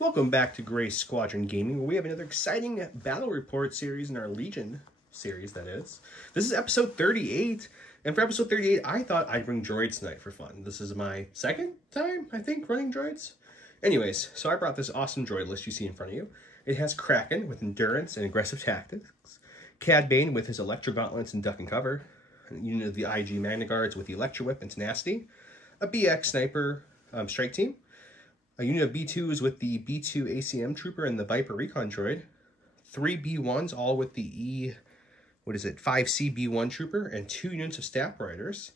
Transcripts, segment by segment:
Welcome back to Gray Squadron Gaming, where we have another exciting battle report series in our Legion series, that is. This is episode 38, and for episode 38, I thought I'd bring droids tonight for fun. This is my second time, I think, running droids. Anyways, so I brought this awesome droid list you see in front of you. It has Kraken with endurance and aggressive tactics, Cade Bane with his electro gauntlets and duck and cover, a unit of the IG Magna Guards with the electro whip and tenacity, a BX sniper strike team, a unit of B2s with the B2 ACM Trooper and the Viper Recon Droid. 3 B1s, all with the 5C B1 Trooper, and 2 units of Staff Riders.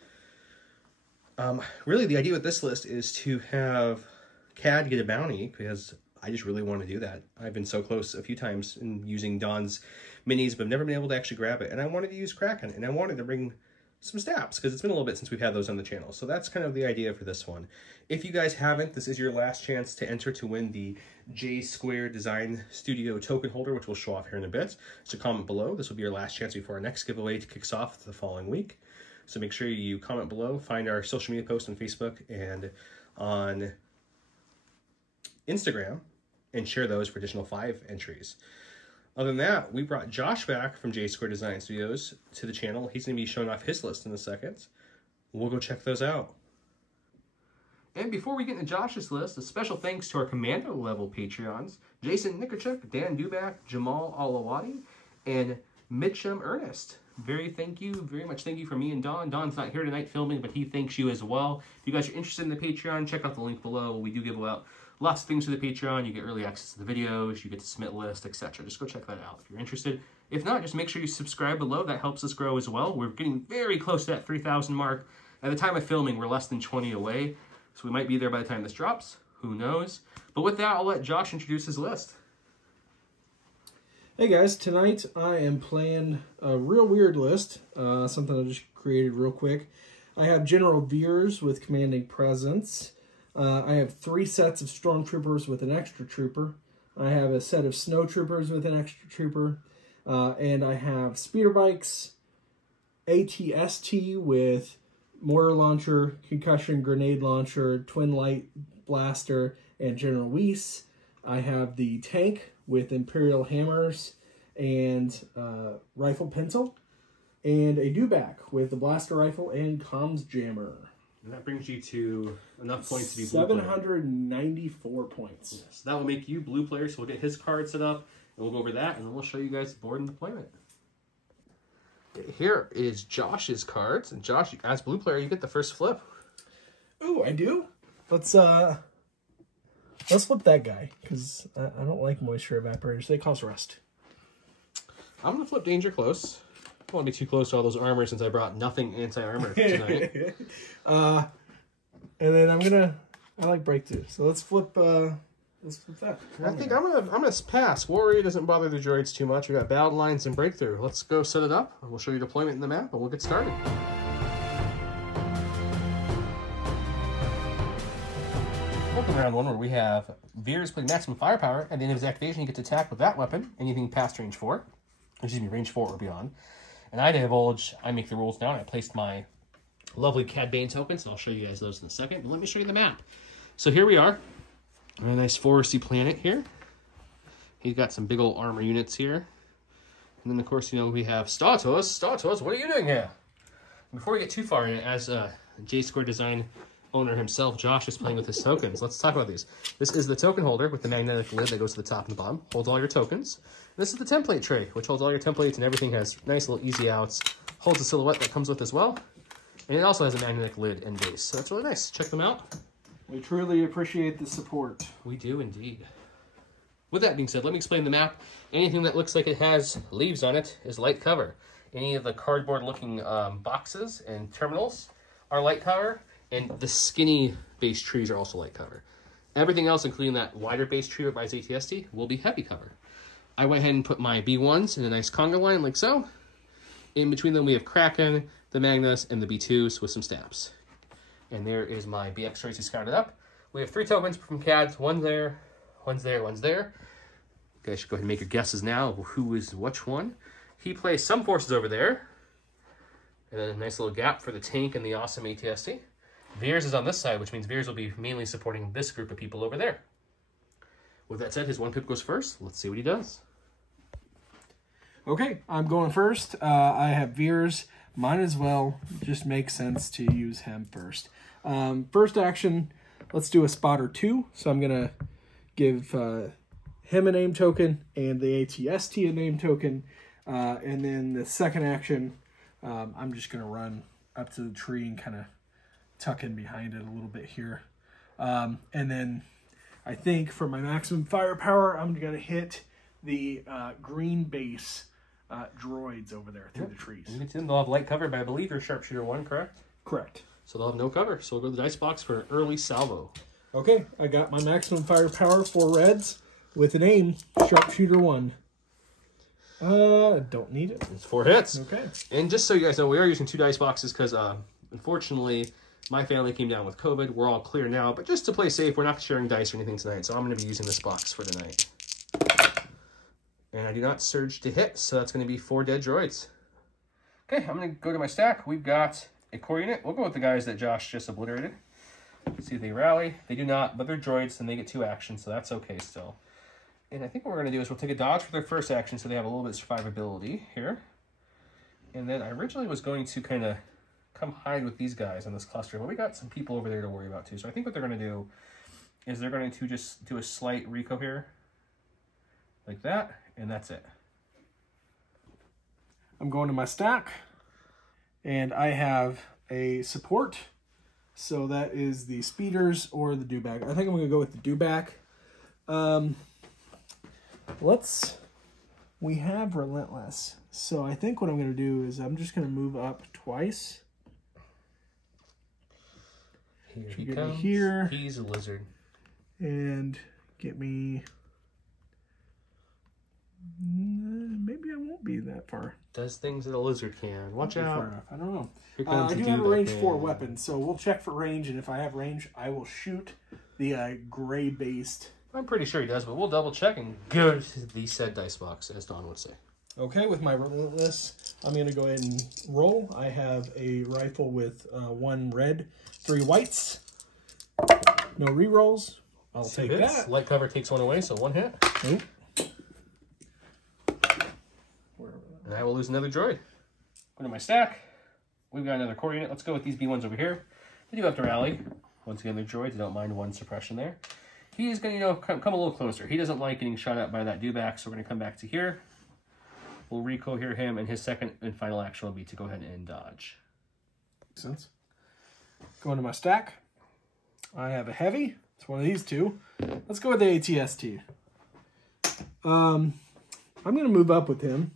Really, the idea with this list is to have Cad get a bounty, because I just really want to do that. I've been so close a few times in using Dawn's minis, but I've never been able to actually grab it. And I wanted to use Kraken, and I wanted to bring some stabs, because it's been a little bit since we've had those on the channel. So that's kind of the idea for this one. If you guys haven't, this is your last chance to enter to win the J Square Design Studio token holder, which we'll show off here in a bit. So comment below. This will be your last chance before our next giveaway kicks off the following week. So make sure you comment below, find our social media posts on Facebook and on Instagram, and share those for additional 5 entries. Other than that, we brought Josh back from J Square Design Studios to the channel. He's going to be showing off his list in a second. We'll go check those out. And before we get into Josh's list, a special thanks to our Commander level Patreons, Jason Nikichuk, Dan Dubak, Jamal Alawadi, and Mitchum Ernest. Very much thank you from me and Dawn. Dawn's not here tonight filming, but he thanks you as well. If you guys are interested in the Patreon, check out the link below. We do give out lots of things for the Patreon. You get early access to the videos, you get to submit list, etc. Just go check that out if you're interested. If not, just make sure you subscribe below. That helps us grow as well. We're getting very close to that 3,000 mark. At the time of filming, we're less than 20 away, so we might be there by the time this drops. Who knows? But with that, I'll let Josh introduce his list. Hey guys, tonight I am playing a real weird list, something I just created real quick. I have General Veers with Commanding Presence. I have 3 sets of Stormtroopers with an extra trooper. I have a set of Snow Troopers with an extra trooper. And I have Speeder Bikes, ATST with Mortar Launcher, Concussion Grenade Launcher, Twin Light Blaster, and General Weiss. I have the tank with Imperial Hammers and Rifle Pencil. And a Dubak with the Blaster Rifle and Comms Jammer. And that brings you to enough points to be blue 794 points. Yes, that will make you blue player, so we'll get his card set up, and we'll go over that, and then we'll show you guys board and deployment. Here is Josh's cards, and Josh, as blue player, you get the first flip. Ooh, I do? Let's flip that guy, because I don't like moisture evaporators. They cause rust. I'm going to flip Danger Close. I don't want to be too close to all those armor since I brought nothing anti-armor tonight. And then I like Breakthrough. So let's flip that. I think I'm gonna pass. Warrior doesn't bother the droids too much. We got Battle Lines and Breakthrough. Let's go set it up. We'll show you deployment in the map, and we'll get started. Welcome to round 1, where we have Veers putting maximum firepower. At the end of his activation, he gets attacked with that weapon, anything past range 4. Excuse me, range 4 or beyond. And I divulge, I make the rules now, and I placed my lovely Cade Bane tokens, and I'll show you guys those in a second. But let me show you the map. So here we are. A nice foresty planet here. He's got some big old armor units here. And then, of course, you know, we have Statos. Statos, what are you doing here? Before we get too far in, as J Square Design owner himself, Josh, is playing with his tokens. Let's talk about these. This is the token holder with the magnetic lid that goes to the top and the bottom. Holds all your tokens. This is the template tray, which holds all your templates, and everything has nice little easy outs. Holds the silhouette that comes with as well. And it also has a magnetic lid and base. So that's really nice. Check them out. We truly appreciate the support. We do indeed. With that being said, let me explain the map. Anything that looks like it has leaves on it is light cover. Any of the cardboard-looking boxes and terminals are light cover, and the skinny base trees are also light cover. Everything else, including that wider base tree by ATST, will be heavy cover. I went ahead and put my B1s in a nice conga line like so. In between them, we have Kraken, the Magnus, and the B2s with some stabs. And there is my BX droids who scouted up. We have 3 tokens from CADs. One's there, one's there, one's there. You guys should go ahead and make your guesses now of who is which one. He placed some forces over there. And then a nice little gap for the tank and the awesome ATST. Veers is on this side, which means Veers will be mainly supporting this group of people over there. With that said, his 1 pip goes first. Let's see what he does. Okay, I'm going first. I have Veers. Might as well just make sense to use him first. First action, let's do a spotter 2. So I'm going to give him a name token and the ATST a name token. And then the second action, I'm just going to run up to the tree and kind of tuck in behind it a little bit here. And then I think for my maximum firepower, I'm going to hit the green base droids over there through the trees. They'll have light cover, but I believe you're sharpshooter 1, correct? Correct. So they'll have no cover. So we'll go to the dice box for an early salvo. Okay, I got my maximum firepower for reds with an aim, sharpshooter 1. Don't need it. It's 4 hits. Okay. And just so you guys know, we are using 2 dice boxes because, unfortunately, my family came down with COVID. We're all clear now, but just to play safe, we're not sharing dice or anything tonight, so I'm going to be using this box for tonight. And I do not surge to hit, so that's going to be 4 dead droids. Okay, I'm going to go to my stack. We've got a core unit. We'll go with the guys that Josh just obliterated. See if they rally. They do not, but they're droids, and they get 2 actions, so that's okay still. And I think what we're going to do is we'll take a dodge for their first action, so they have a little bit of survivability here. And then I originally was going to kind of come hide with these guys in this cluster, but we got some people over there to worry about too. So I think what they're going to do is they're going to just do a slight reco here, like that, and that's it. I'm going to my stack, and I have a support. So that is the speeders or the dewback. I think I'm going to go with the dewback. We have relentless. So I think what I'm going to do is I'm just going to move up twice. Here he comes. Here. He's a lizard. And get me... maybe I won't be that far. Does things that a lizard can. Watch out. I don't know. I do have a range 4 weapon, so we'll check for range, and if I have range, I will shoot the gray-based. I'm pretty sure he does, but we'll double check and go to the said dice box, as Don would say. Okay, with my relentless, I'm going to go ahead and roll. I have a rifle with 1 red, 3 whites. No rerolls. I'll take that. Light cover takes 1 away, so 1 hit. Nope. And I will lose another droid. Go to my stack. We've got another core unit. Let's go with these B1s over here. They do have to rally. Once again, they're droids. I don't mind 1 suppression there. He's going to, come a little closer. He doesn't like getting shot at by that dewback, so we're going to come back to here. We'll recohere him, and his second and final action will be to go ahead and dodge. Makes sense. Going to my stack. I have a heavy. It's one of these 2. Let's go with the ATST. I'm going to move up with him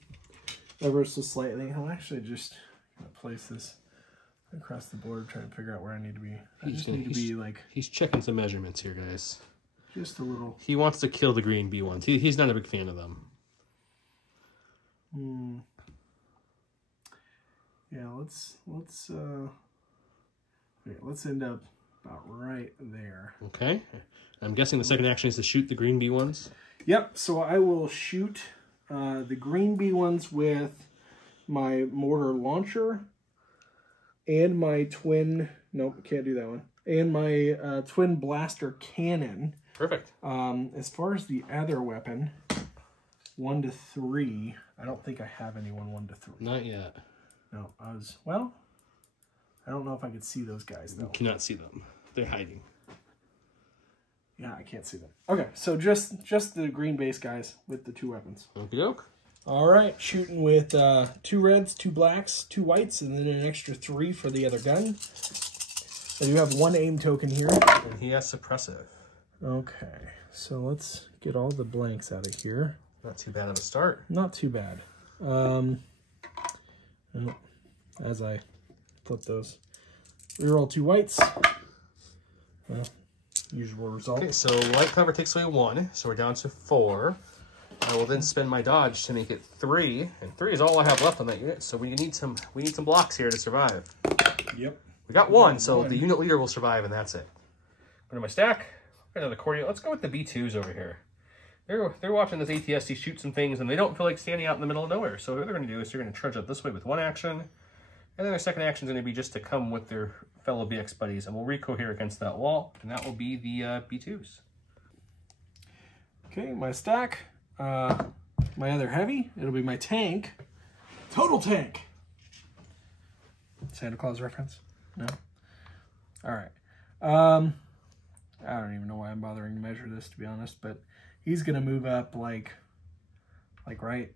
ever so slightly. I'll actually just place this across the board, trying to figure out where I need to be. I just need to be like... He's checking some measurements here, guys. Just a little... He wants to kill the green B1s. He's not a big fan of them. Yeah, let's end up about right there. Okay. I'm guessing the second action is to shoot the green B1s. Yep, so I will shoot the green B1s with my mortar launcher and my twin... Nope, can't do that one. And my twin blaster cannon. Perfect. As far as the other weapon, 1 to 3, I don't think I have anyone 1 to 3. Not yet. No, well, I don't know if I could see those guys, though. You cannot see them. They're hiding. Yeah, I can't see them. Okay, so just the green base guys with the 2 weapons. Okie doke. All right, shooting with 2 reds, 2 blacks, 2 whites, and then an extra 3 for the other gun. I do have 1 aim token here. And he has suppressive. Okay, so let's get all the blanks out of here. Not too bad of a start. Not too bad. As I flip those. Reroll 2 whites. Well, usual result. Okay, so light cover takes away 1, so we're down to 4. I will then spend my dodge to make it 3, and 3 is all I have left on that unit. So we need some blocks here to survive. Yep. We got 1, so the unit leader will survive, and that's it. Go to my stack. Got another core unit. Let's go with the B2s over here. They're watching this ATST shoot some things, and they don't feel like standing out in the middle of nowhere. So what they're going to do is they're going to trudge up this way with 1 action, and then their second action is going to be just to come with their fellow BX buddies, and we'll recohere against that wall, and that will be the B2s. Okay, my stack. My other heavy, it'll be my tank. Total tank. Santa Claus reference? No? Alright. I don't even know why I'm bothering to measure this, to be honest, but he's going to move up like right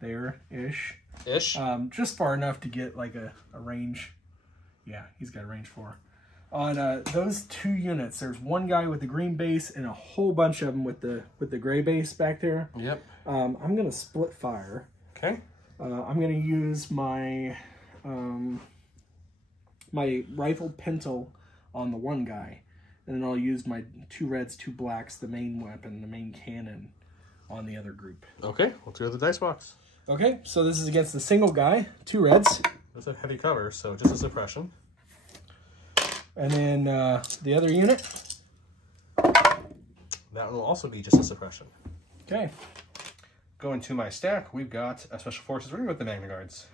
there-ish. Just far enough to get like a range. Yeah, he's got a range 4. On those 2 units, there's one guy with the green base and a whole bunch of them with the gray base back there. Yep. I'm going to split fire. Okay. I'm going to use my my rifled pintle on the one guy, and then I'll use my 2 reds, 2 blacks, the main weapon, the main cannon, on the other group. Okay, let's go to the dice box. Okay, so this is against the single guy, 2 reds. That's a heavy cover, so just a suppression. And then the other unit. That one will also be just a suppression. Okay. Going to my stack, we've got a Special Forces. We're going to go with the Magna Guards.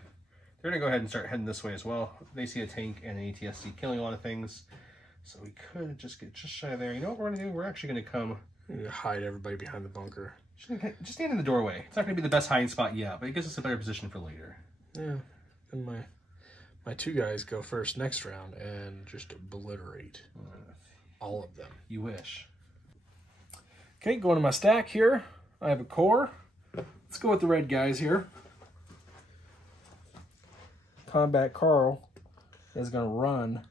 They're going to go ahead and start heading this way as well. They see a tank and an ATSD killing a lot of things. So we could just get just shy of there. You know what we're going to do? We're actually going to come... hide everybody behind the bunker. Just stand in the doorway. It's not going to be the best hiding spot yet, but it gives us a better position for later. Yeah. And my 2 guys go first next round and just obliterate all of them. You wish. Okay, going to my stack here. I have a core. Let's go with the red guys here. Combat Carl is going to run.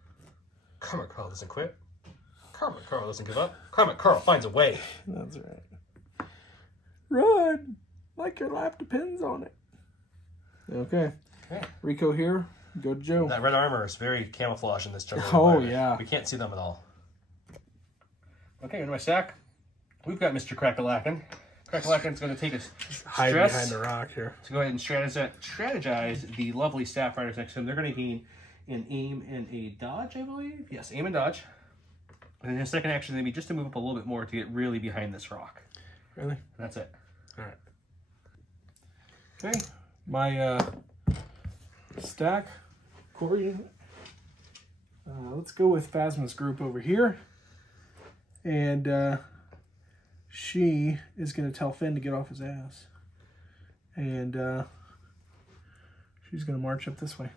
Combat Carl doesn't quit. Combat Carl doesn't give up. Combat Carl finds a way. That's right. Run! Like your life depends on it. Okay. Rico here. Go to Joe. That red armor is very camouflage in this jungle. Oh, yeah. We can't see them at all. Okay, into my stack, we've got Mr. Crackalacken. Crackalacken's going to take us hide behind the rock here. To go ahead and strategize the lovely staff riders next to him. They're going to gain an aim and a dodge, I believe. Yes, aim and dodge. And then his second action is going to be just to move up a little bit more to get really behind this rock. Really? That's it. All right. Okay. My stack core unit. Let's go with Phasma's group over here. And she is going to tell Finn to get off his ass. And she's going to march up this way.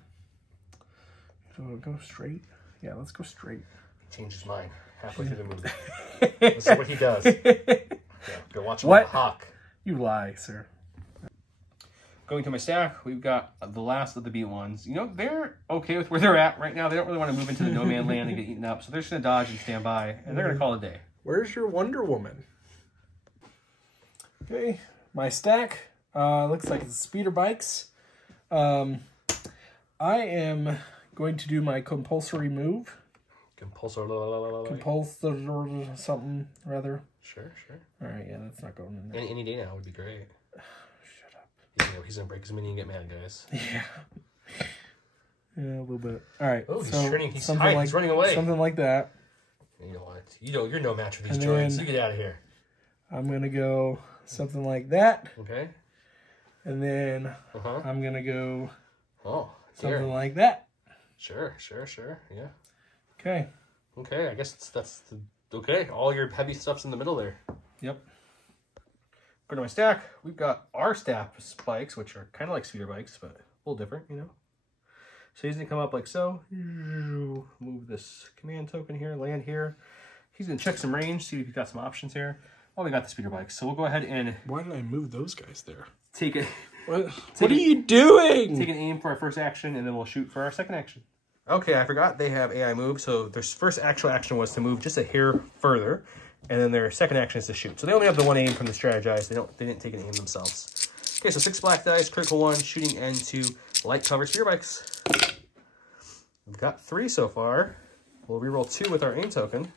So we'll go straight. Yeah, let's go straight. Change his mind halfway through the movie. Let's see what he does. Yeah, go watch him with a hawk. You lie, sir. Going to my stack, we've got the last of the B1s. You know, they're okay with where they're at right now. They don't really want to move into the no man land and get eaten up. So they're just going to dodge and stand by, and they're going to call it a day. Where's your Wonder Woman? Okay, my stack looks like it's speeder bikes. I am going to do my compulsory move. Compulsory something rather. Sure. All right, yeah, that's not going in there. Any day now would be great. Shut up. You know, he's going to break his mini and get mad, guys. Yeah. Yeah, a little bit. All right. Oh, so he's turning. He's hiding. He's running away. Something like that. You know what? You're no match for these droids. You get out of here. I'm going to go something like that. Okay. And then I'm going to go something like that. Sure. Yeah. Okay. Okay, I guess that's okay. All your heavy stuff's in the middle there. Yep. Go to my stack. We've got our staff spikes, which are kind of like speeder bikes, but a little different, you know. So he's going to come up like so. Move this command token here, land here. He's going to check some range, see if he's got some options here. Oh, we got the speeder bikes. So we'll go ahead and... Why did I move those guys there? Take it. What are you doing? Take an aim for our first action, and then we'll shoot for our second action. Okay, I forgot they have AI move. So their first actual action was to move just a hair further, and then their second action is to shoot. So they only have the one aim from the strategize. They didn't take an aim themselves. Okay, so 6 black dice, critical 1, shooting and 2 light cover speeder bikes. We've got 3 so far. We'll reroll 2 with our aim token.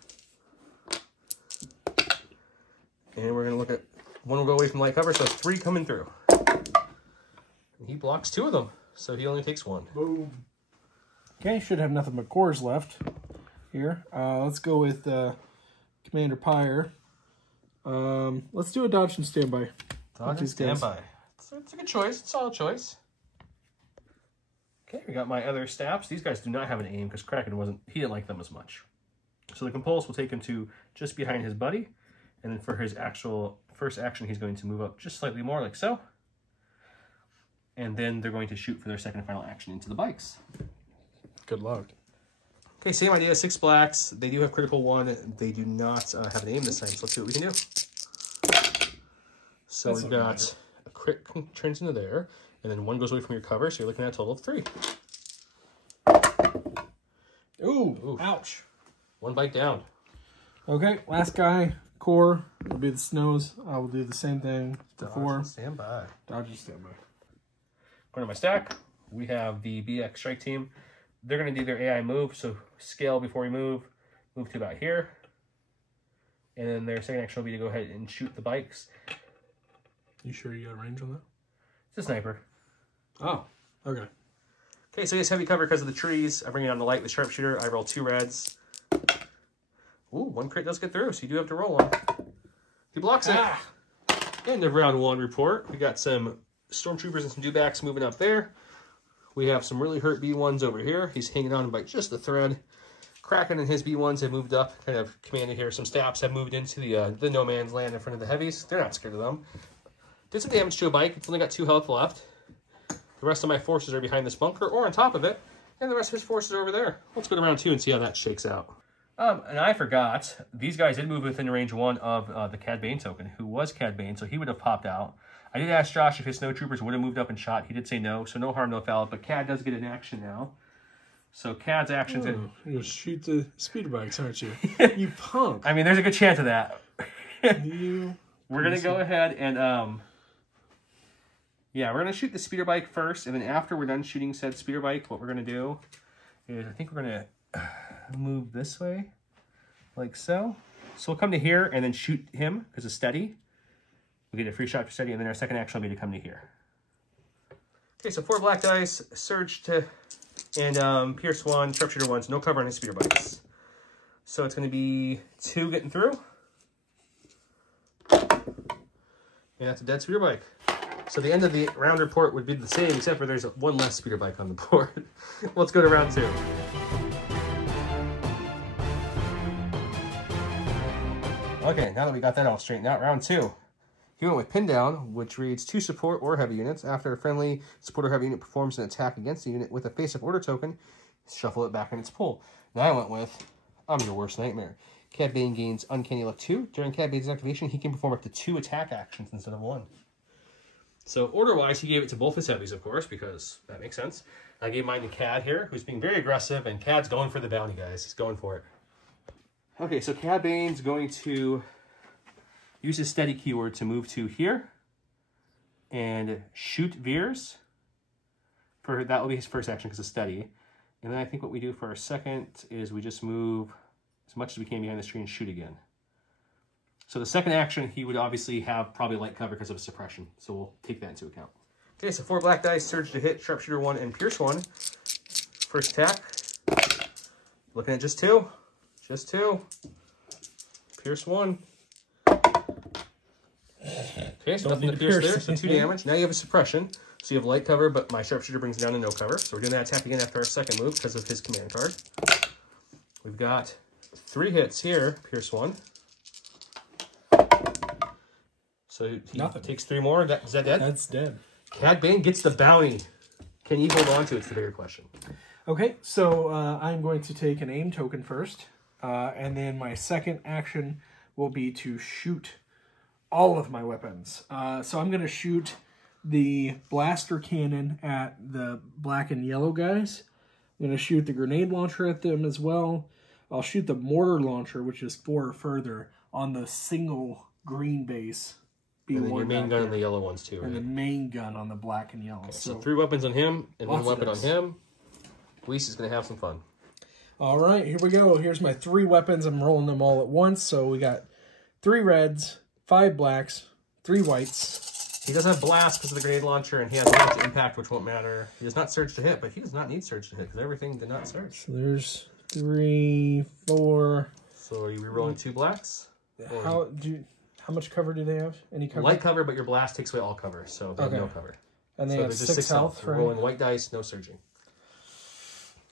And we're going to look at... 1 will go away from light cover, so 3 coming through. And he blocks 2 of them, so he only takes 1. Boom. Okay, should have nothing but cores left here. Let's go with Commander Pyre. Let's do a dodge and standby. Dodge and standby. It's a good choice. It's a solid choice. Okay, we got my other staffs. These guys do not have an aim because Kraken didn't like them as much. So the compulse will take him to just behind his buddy. And then for his actual first action, he's going to move up just slightly more, like so. And then they're going to shoot for their second and final action into the bikes. Good luck. Okay, same idea, 6 blacks. They do have critical 1. They do not have an aim this time, so let's see what we can do. So we've got a crit turns into there, and then 1 goes away from your cover, so you're looking at a total of 3. Ooh, ouch. 1 bite down. Okay, last guy, core, will be the snows. I will do the same thing before. Dodge, stand by. Dodge and stand by. According to my stack, we have the BX strike team. They're going to do their AI move, so scale before we move to about here. And then their second action will be to go ahead and shoot the bikes. You sure you got a range on that? It's a sniper. Oh, okay. Okay, so he has heavy cover because of the trees. I bring it on the light with sharpshooter. I roll 2 reds. Ooh, 1 crit does get through, so you do have to roll 1. He blocks it. End of round 1 report. We got some stormtroopers and some dewbacks moving up there. We have some really hurt B1s over here. He's hanging on by just the thread. Kraken and his B1s have moved up, kind of commanded here. Some staffs have moved into the no man's land in front of the heavies. They're not scared of them. Did some damage to a bike. It's only got 2 health left. The rest of my forces are behind this bunker or on top of it. And the rest of his forces are over there. Let's go to round 2 and see how that shakes out. And I forgot, these guys did move within range 1 of the Cade Bane token, who was Cade Bane, so he would have popped out. I did ask Josh if his snowtroopers would have moved up and shot. He did say no, so no harm, no foul. But Cad does get an action now. So Cad's action's in. You're going to shoot the speeder bikes, aren't you? You punk. I mean, there's a good chance of that. You... We're going to go ahead and, yeah, we're going to shoot the speeder bike first. And then after we're done shooting said speeder bike, what we're going to do is I think we're going to move this way, like so. So we'll come to here and then shoot him because it's steady. We get a free shot for steady, and then our second action will be to come to here. Okay, so 4 black dice, surge to, and pierce 1, sharpshooter 1, so no cover on his speeder bikes. So it's going to be 2 getting through. And that's a dead speeder bike. So the end of the round report would be the same, except for there's 1 less speeder bike on the board. Let's go to round 2. Okay, now that we got that all straightened out, round 2. He went with pin down, which reads 2 support or heavy units. After a friendly support or heavy unit performs an attack against the unit with a face-up order token, shuffle it back in its pool. Now I went with I'm your worst nightmare. Cade Bane gains Uncanny Luck 2. During Cade Bane's activation, he can perform up to 2 attack actions instead of 1. So order-wise, he gave it to both his heavies, of course, because that makes sense. I gave mine to Cad here, who's being very aggressive, and Cad's going for the bounty, guys. He's going for it. Okay, so Cade Bane's going to use his steady keyword to move to here and shoot Veers. That will be his first action because it's steady. And then I think what we do for our second is we just move as much as we can behind this tree and shoot again. So the second action, he would obviously have probably light cover because of suppression. So we'll take that into account. Okay, so 4 black dice, surge to hit, sharpshooter 1, and pierce 1. First attack. Looking at just 2. Just 2. Pierce 1. Okay, so nothing to pierce there, so 2 damage. Now you have a suppression, so you have light cover, but my sharpshooter brings it down to no cover. So we're doing that attack again after our second move because of his command card. We've got 3 hits here, pierce 1. So he takes 3 more. Is that dead? That's dead. Cade Bane gets the bounty. Can he hold on to it? It's the bigger question. Okay, so I'm going to take an aim token first, and then my second action will be to shoot all of my weapons. So I'm going to shoot the blaster cannon at the black and yellow guys. I'm going to shoot the grenade launcher at them as well. I'll shoot the mortar launcher, which is 4 or further, on the single green base. And then your main gun on the yellow ones too, right? And the main gun on the black and yellow. Okay, so 3 weapons on him and 1 weapon on him. Luis is going to have some fun. All right, here we go. Here's my 3 weapons. I'm rolling them all at once. So we got 3 reds, 5 blacks, 3 whites. He does have blast because of the grenade launcher, and he has launch impact, which won't matter. He does not surge to hit, but he does not need surge to hit because everything did not surge. So there's 3, 4. So are you rerolling 2 blacks? How much cover do they have? Any cover? Light cover, but your blast takes away all cover, so they have no cover. And they have 6 health, right? Rolling white dice, no surging.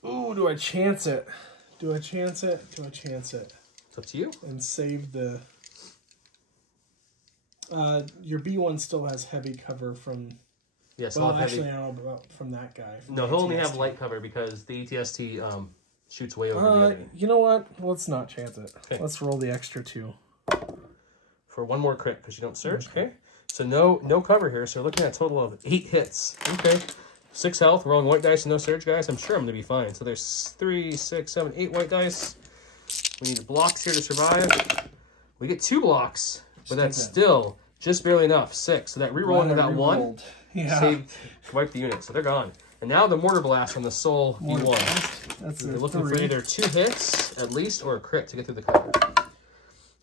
Ooh, do I chance it? Do I chance it? Do I chance it? It's up to you. And save the... Your B1 still has heavy cover from... Yes, well, actually, I don't know about from that guy. From no, he'll only have light cover because the ATST shoots way over the enemy. You know what? Let's not chance it. Okay. Let's roll the extra 2. For one more crit because you don't surge. Okay. So no cover here. So we're looking at a total of 8 hits. Okay. 6 health, rolling white dice and no surge, guys. I'm sure I'm going to be fine. So there's 3, 6, 7, 8 white dice. We need blocks here to survive. We get 2 blocks, but that's still just barely enough. 6. So that rerolling of that 1 wiped the unit. So they're gone. And now the mortar blast on the Soul B1. They're looking for either 2 hits at least or a crit to get through the cover.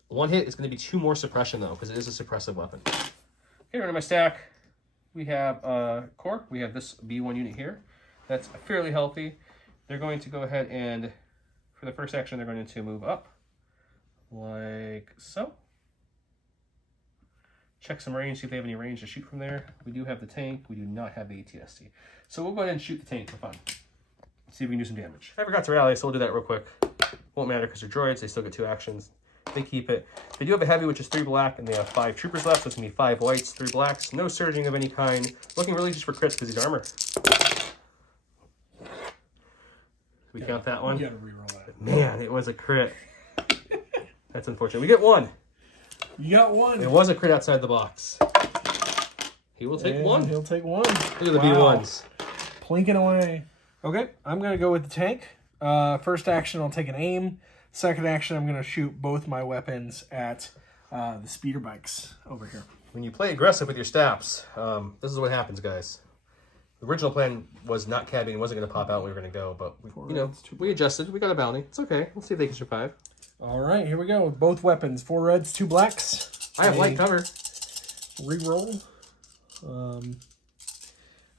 1 hit is going to be 2 more suppression, though, because it is a suppressive weapon. Okay, right in my stack, we have core. We have this B1 unit here. That's fairly healthy. They're going to go ahead and, for the first action, they're going to move up, like so. Check some range, see if they have any range to shoot from there. We do have the tank. We do not have the ATST. So we'll go ahead and shoot the tank for fun. See if we can do some damage. I forgot to rally, so we'll do that real quick. Won't matter because they're droids. They still get 2 actions. They keep it. They do have a heavy, which is 3 black, and they have 5 troopers left, so it's going to be 5 whites, 3 blacks. No surging of any kind. Looking really just for crits because he's armor. We count that one? You gotta reroll that. Man, it was a crit. That's unfortunate. We get 1. You got 1. It was a crit outside the box. He will take 1. He'll take 1. Look at the B1s. Plinking away. Okay, I'm going to go with the tank. First action, I'll take an aim. Second action, I'm going to shoot both my weapons at the speeder bikes over here. When you play aggressive with your staffs, this is what happens, guys. The original plan was not Cade Bane wasn't going to pop out when we were going to go, but we adjusted. We got a bounty. It's okay. Let's see if they can survive. All right, here we go. Both weapons, 4 reds, 2 blacks. I have light cover. Reroll.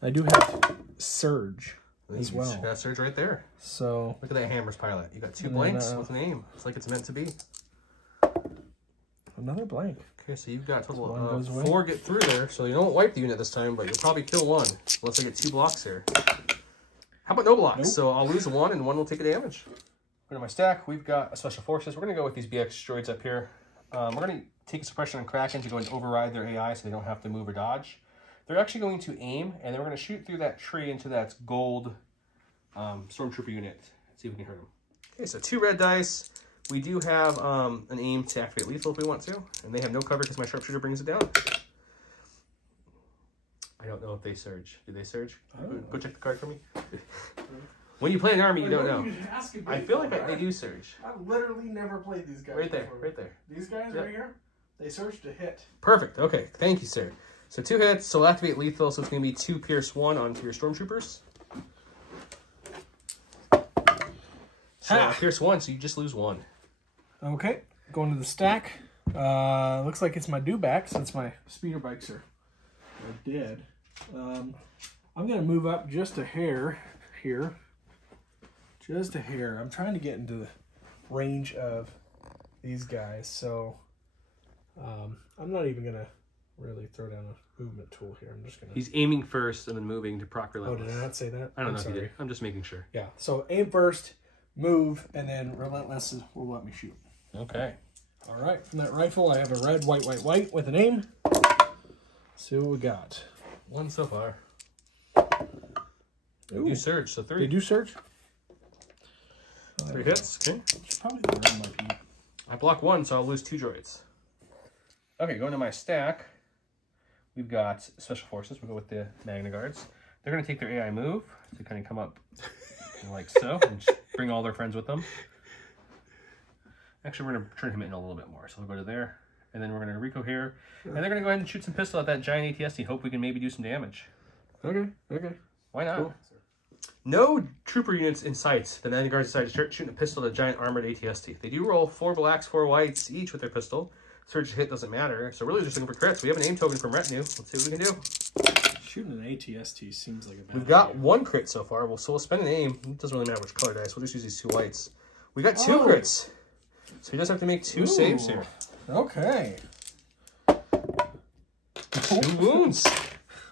I do have surge as well. Got surge right there. So look at that hammer's pilot. You got 2 blanks with an aim. It's like it's meant to be. Another blank. Okay, so you've got a total of 4 get through there. So you don't wipe the unit this time, but you'll probably kill 1 unless I get 2 blocks here. How about no blocks? Nope. So I'll lose 1 and 1 will take a damage. In my stack, we've got a special forces. We're going to go with these BX droids up here. We're going to take a suppression on Kraken to go and override their AI so they don't have to move or dodge. They're actually going to aim, and then we're going to shoot through that tree into that gold stormtrooper unit. See if we can hurt them. Okay, so 2 red dice. We do have an aim to activate lethal if we want to, and they have no cover because my sharpshooter brings it down. I don't know if they surge. Do they surge? Go check the card for me. When you play an army, you don't know. I feel like they do surge. I've literally never played these guys. Right there, right there. These guys right here, they surge to hit. Perfect. Okay, thank you, sir. So 2 hits, so we'll activate lethal, so it's going to be 2 pierce 1 onto your stormtroopers. So pierce 1, so you just lose 1. Okay, going to the stack. Looks like it's my dewback since my speeder bikes are dead. I'm going to move up just a hair here. Just a hair. I'm trying to get into the range of these guys, so I'm not even going to really throw down a movement tool here. I'm just going to... He's aiming first and then moving to proc relentless. Oh, did I not say that? I don't know if you did. I'm just making sure. Yeah, so aim first, move, and then relentless will let me shoot. Okay. All right, from that rifle, I have a red, white, white, white with an aim. See what we got. 1 so far. They do surge, so 3. They do surge? 3 hits, okay. Probably the red might be. I block 1, so I'll lose 2 droids. Okay, going to my stack, we've got special forces. We'll go with the Magna Guards. They're going to take their AI move to kind of come up like so and just bring all their friends with them. Actually, we're going to turn him in a little bit more. So we'll go to there, and then we're going to Rico here. And they're going to go ahead and shoot some pistol at that giant ATST. Hope we can maybe do some damage. Okay, okay. Why not? Cool. No trooper units in sight. The Magna Guards decide to start shooting a pistol at a giant armored ATST. They do roll 4 blacks, 4 whites each with their pistol. Surge hit doesn't matter. So really just looking for crits. We have an aim token from Retinue. Let's see what we can do. Shooting an ATST seems like a bad We've got 1 crit so far. So we'll spend an aim. It doesn't really matter which color dice. We'll just use these 2 whites. We got 2 crits. So he does have to make 2 saves here. Okay. 2 wounds.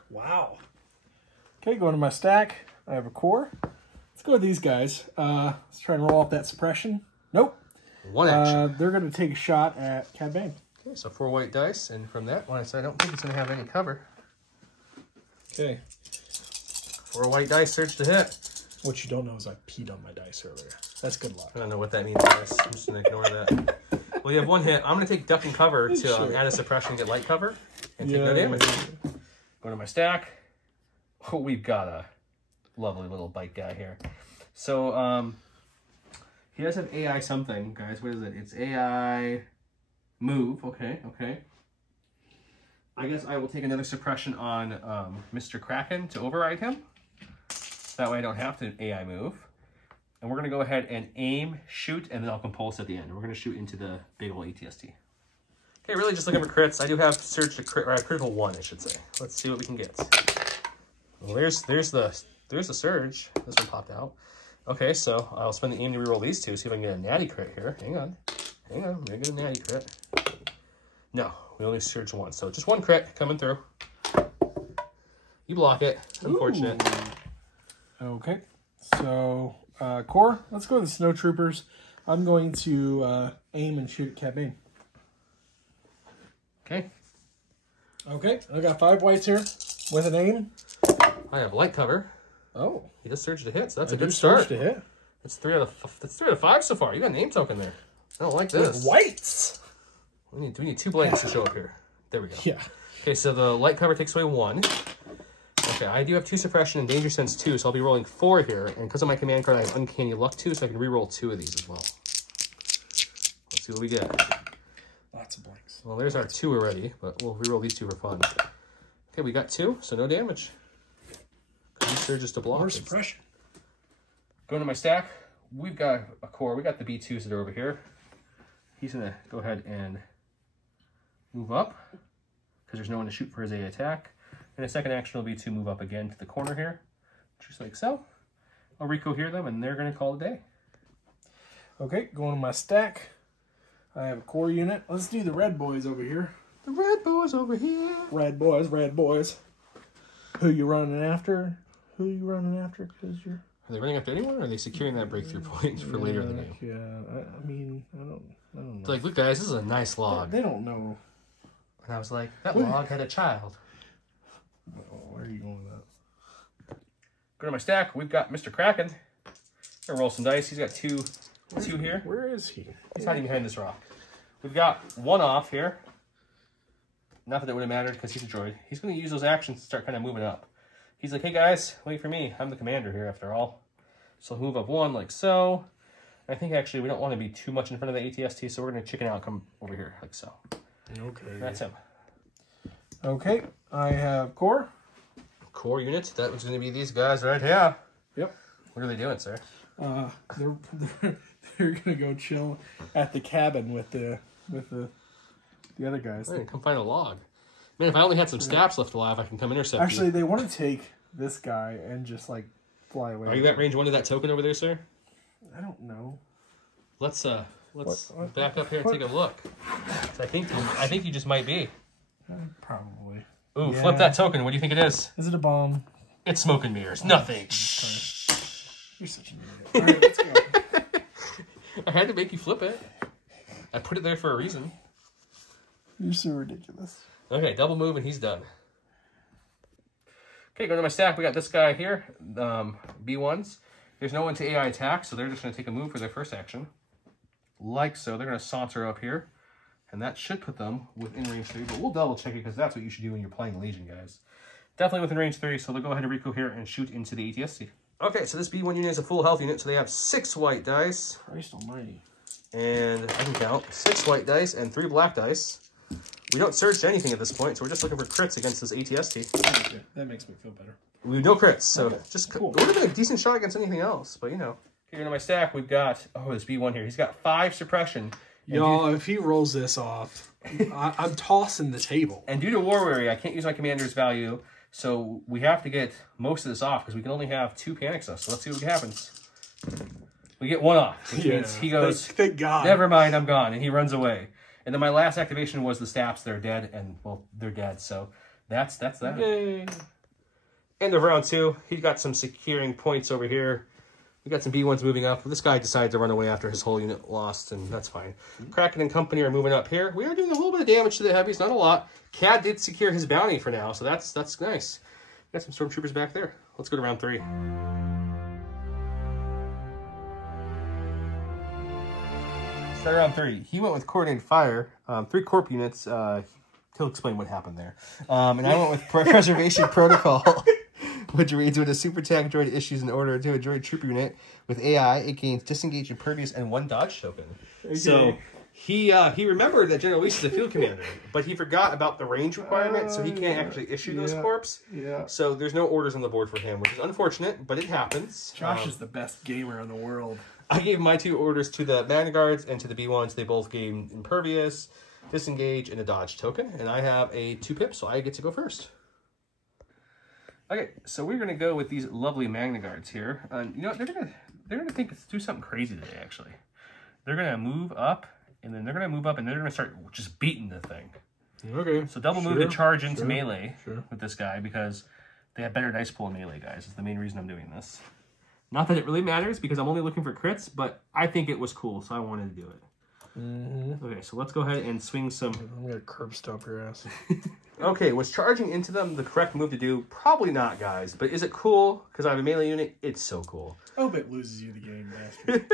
Wow. Okay, going to my stack. I have a core. Let's go with these guys. Let's try and roll off that suppression. Nope. 1 action. They're going to take a shot at Cade Bane. Okay, so 4 white dice, and from that one, I don't think it's going to have any cover. Okay. 4 white dice, surge to hit. What you don't know is I peed on my dice earlier. That's good luck. I don't know what that means, guys. I'm just going to ignore that. Well, you have 1 hit. I'm going to take duck and cover to add a suppression and get light cover and take no damage. Go to my stack. Oh, we've got a lovely little bite guy here. So, he does have AI something, guys. What is it? It's AI move. Okay, okay. I guess I will take another suppression on Mr. Kraken to override him. That way I don't have to AI move. And we're going to go ahead and aim, shoot, and then I'll compulse at the end. We're going to shoot into the big old ATST. Okay, really just looking for crits. I do have surge to crit, or critical 1, I should say. Let's see what we can get. Well, there's the surge. This one popped out. Okay, so I'll spend the aim to reroll these 2, see if I can get a natty crit here. Hang on. I'm going to get a natty crit. No, we only surge 1, so just 1 crit coming through. You block it. Unfortunate. Ooh. Okay, so core, let's go with the Snow Troopers. I'm going to aim and shoot at Cade Bane. Okay. Okay, I got 5 whites here with an aim. I have light cover. Oh, he just surged to hit, so that's a good start. To hit. That's 3 out of 5 so far. You got an aim token there. I don't like this. With whites. We need 2 blanks to show up here. There we go. Yeah. Okay, so the light cover takes away 1. Okay, I do have 2 suppression and danger sense 2, so I'll be rolling 4 here. And because of my command card, I have uncanny luck 2, so I can re-roll 2 of these as well. Let's see what we get. Lots of blanks. Well, there's our 2 already, but we'll re-roll these 2 for fun. Okay, we got 2, so no damage. These surges to block. More suppression. Going to my stack, we've got a core. We got the B2s that are over here. He's going to go ahead and move up because there's no one to shoot for his A attack. And his second action will be to move up again to the corner here, just like so. I'll recohere them, and they're going to call it a day. Okay, going to my stack. I have a core unit. Let's do the red boys over here. The red boys over here. Red boys, red boys. Who you running after? Who you running after? Because you're... Are they running after anyone, or are they securing that breakthrough point for later in the game? Yeah, I mean, I don't know. It's like, look, guys, this is a nice log. They don't know. And I was like, that log had a child. Oh, where are you going with that? Go to my stack. We've got Mr. Kraken. I'm going to roll some dice. He's got two here. Where is he? He's hiding behind this rock. We've got 1 off here. Not that it would have mattered because he's a droid. He's going to use those actions to start kind of moving up. He's like, hey guys, wait for me. I'm the commander here after all. So he'll move up 1 like so. I think actually we don't want to be too much in front of the ATST, so we're going to chicken out, come over here like so. Okay. That's him. Okay, I have core. Core unit. That was going to be these guys right here. Yep. What are they doing, sir? They're gonna go chill at the cabin with the other guys. Hey, come find a log. Man, if I only had some scabs left alive, I can come intercept Actually, you. they want to take this guy and just like fly away. Are you at range 1 of that token over there, sir? I don't know. Let's back up here and take a look. So I think you just might be. Probably. Ooh, yeah. Flip that token. What do you think it is? Is it a bomb? It's smoke and mirrors. Nothing. You're such an idiot. All right, let's go. I had to make you flip it. I put it there for a reason. You're so ridiculous. Okay, double move and he's done. Okay, go to my stack. We got this guy here, B1s. There's no one to AI attack, so they're just going to take a move for their first action. Like so. They're going to saunter up here, and that should put them within range 3, but we'll double check it because that's what you should do when you're playing Legion, guys. Definitely within range 3, so they'll go ahead and recohere and shoot into the ATST. Okay, so this B1 unit is a full health unit, so they have 6 white dice. Christ almighty. And I can count 6 white dice and 3 black dice. We don't surge to anything at this point, so we're just looking for crits against this ATST. Okay, that makes me feel better. We have no crits, so okay, just cool. Would have been a decent shot against anything else, but you know. Here in my stack, we've got, this B1 here. He's got 5 suppression. Y'all, if he rolls this off, I'm tossing the table. And due to War Weary, I can't use my commander's value, so we have to get most of this off because we can only have 2 panic stuff. So let's see what happens. We get 1 off, which means he goes, thank God. Never mind, I'm gone, and he runs away. And then my last activation was the Staps. They're dead, and, well, they're dead, so that's that. Yay. End of round 2. He's got some securing points over here. We got some B1s moving up. This guy decided to run away after his whole unit lost, and that's fine. Kraken and company are moving up here. We are doing a little bit of damage to the heavies, not a lot. Cad did secure his bounty for now, so that's nice. Got some stormtroopers back there. Let's go to round 3. Start round 3. He went with coordinated fire, 3 corp units. He'll explain what happened there. And I went with preservation protocol, which reads when a super tank droid issues an order to a droid troop unit with AI, it gains disengage, impervious, and 1 dodge token. Okay. So he remembered that General Weiss is a field commander, but he forgot about the range requirement, so he can't actually issue those corps. Yeah. So there's no orders on the board for him, which is unfortunate, but it happens. Josh is the best gamer in the world. I gave my 2 orders to the Magna Guards and to the B1s. They both gained impervious, disengage, and a dodge token. And I have a 2 pip, so I get to go first. Okay, so we're gonna go with these lovely Magna Guards here. You know, they're gonna do something crazy today. Actually, they're gonna move up, and then they're gonna move up, and they're gonna start just beating the thing. Okay. So double move to charge into melee with this guy because they have better dice pool in melee, guys. Is the main reason I'm doing this. Not that it really matters because I'm only looking for crits, but I think it was cool, so I wanted to do it. Okay, so let's go ahead and swing some. I'm gonna curb stomp your ass. Okay, was charging into them the correct move to do? Probably not, guys. But is it cool? Because I have a melee unit. It's so cool. I hope it loses you the game, bastard.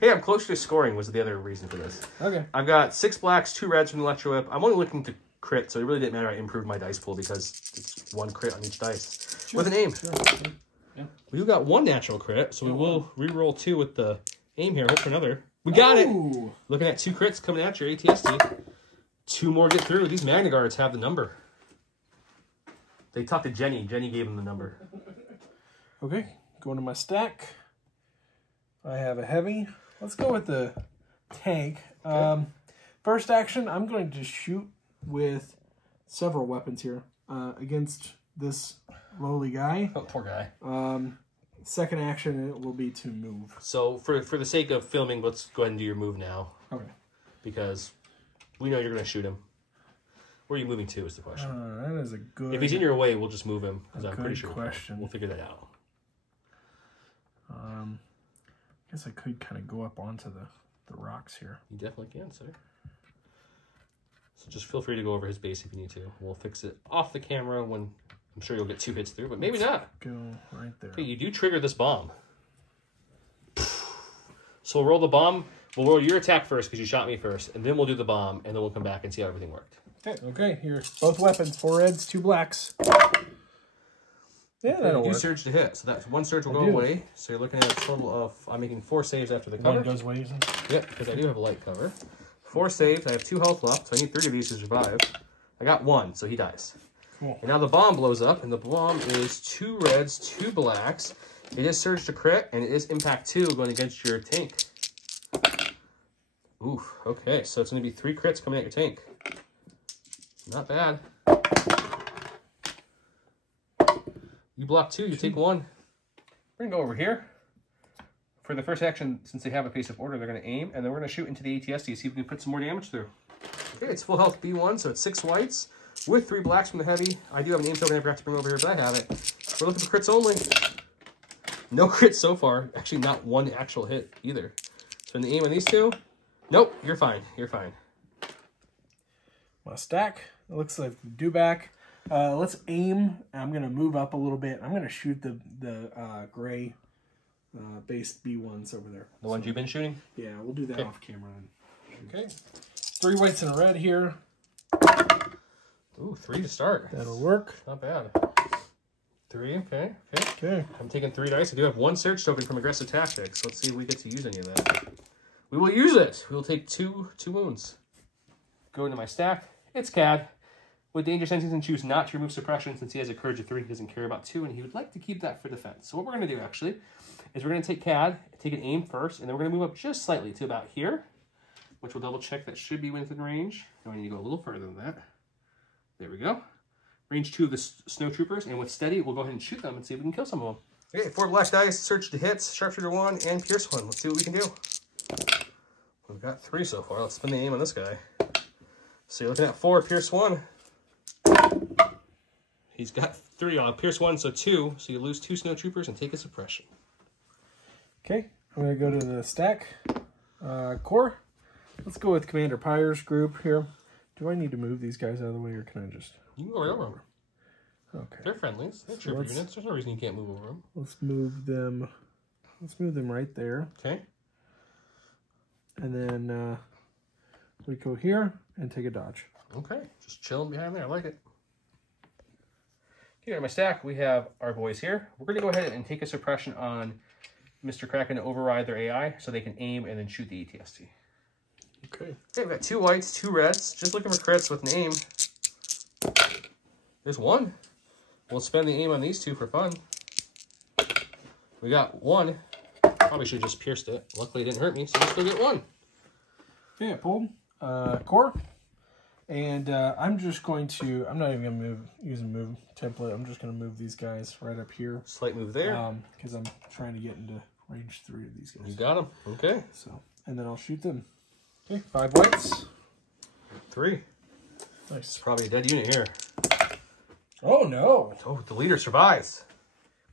Hey, I'm closer to scoring was the other reason for this. Okay. I've got 6 blacks, 2 reds from the Electro Whip. I'm only looking to crit, so it really didn't matter. I improved my dice pool because it's 1 crit on each dice. With an aim. Yeah. We've got 1 natural crit, so we will re-roll 2 with the aim here. Hope for another. We got it! Looking at 2 crits coming at your ATST. 2 more get through. These Magna Guards have the number. They talked to Jenny. Jenny gave them the number. Okay, going to my stack. I have a heavy. Let's go with the tank. Okay. First action, I'm going to shoot with several weapons here against this lowly guy. Oh, poor guy. Second action, it will be to move. So for the sake of filming, let's go ahead and do your move now. Okay. Because we know you're going to shoot him. Where are you moving to is the question. That is a good... If he's in your way, we'll just move him. Because I'm pretty sure question. we'll figure that out. I guess I could kind of go up onto the rocks here. You definitely can, sir. So just feel free to go over his base if you need to. We'll fix it off the camera when I'm sure you'll get 2 hits through, but maybe not. Go right there. Okay, you do trigger this bomb. So we'll roll the bomb. We'll roll your attack first because you shot me first, and then we'll do the bomb, and then we'll come back and see how everything worked. Okay, here. Both weapons, 4 reds, 2 blacks. Yeah, that'll work. You surge to hit, so that's 1 surge will go away. So you're looking at a total of, I'm making 4 saves after the cover. 1 goes away. Yep, because I do have a light cover. 4 saves, I have 2 health left, so I need 3 of these to survive. I got 1, so he dies. Cool. And now the bomb blows up, and the bomb is 2 reds, 2 blacks. It is surge to crit, and it is impact 2 going against your tank. Oof, okay, so it's going to be 3 crits coming at your tank. Not bad. You block 2, you take 1. We're going to go over here. For the first action, since they have a pace of order, they're going to aim, and then we're going to shoot into the ATST to see if we can put some more damage through. Okay, it's full health B1, so it's 6 whites with 3 blacks from the heavy. I do have an aim token I forgot to bring over here, but I have it. We're looking for crits only. No crits so far. Actually, not 1 actual hit either. So in the aim on these 2, nope, you're fine. You're fine. My stack, it looks like do back. Let's aim. I'm going to move up a little bit. I'm going to shoot the gray based B1s over there. The ones you've been shooting? Yeah, we'll do that off camera. Okay. 3 whites and a red here. Ooh, 3 to start. That'll work. Not bad. 3, okay. Okay. I'm taking 3 dice. I do have 1 search token from aggressive tactics. Let's see if we get to use any of that. We will use it. We will take 2 wounds. Go into my stack. It's Cad. With danger senses and choose not to remove suppression since he has a courage of 3. He doesn't care about 2, and he would like to keep that for defense. So what we're going to do, actually, is we're going to take Cad, take an aim first, and then we're going to move up just slightly to about here, which we'll double check that should be within range. Now I need to go a little further than that. There we go. Range 2 of the snowtroopers, and with steady, we'll go ahead and shoot them and see if we can kill some of them. Okay, 4 black dice, search to hits, sharpshooter 1, and pierce 1. Let's see what we can do. We've got 3 so far. Let's spin the aim on this guy. So you're looking at 4, pierce 1. He's got 3 on pierce 1, so 2. So you lose 2 snowtroopers and take a suppression. Okay, I'm going to go to the stack core. Let's go with Commander Pyre's group here. Do I need to move these guys out of the way, or can I just... You can go right over them. Okay. They're friendlies. They're trooper units. There's no reason you can't move over them. Let's move them. Let's move them right there. Okay. And then we go here and take a dodge. Okay. Just chilling behind there. I like it. Here in my stack, we have our boys here. We're going to go ahead and take a suppression on Mr. Kraken to override their AI so they can aim and then shoot the ATST. Okay. Okay, we've got 2 whites, 2 reds. Just looking for crits with an aim. There's 1. We'll spend the aim on these 2 for fun. We got 1. Probably should have just pierced it. Luckily, it didn't hurt me, so let's go get 1. Okay, I pulled core. And I'm just going to... I'm not even going to use a move template. I'm just going to move these guys right up here. Slight move there. Because I'm trying to get into range 3 of these guys. You got them. Okay. So, and then I'll shoot them. Okay, 5 whites. 3. Nice. Probably a dead unit here. Oh, no. Oh, the leader survives.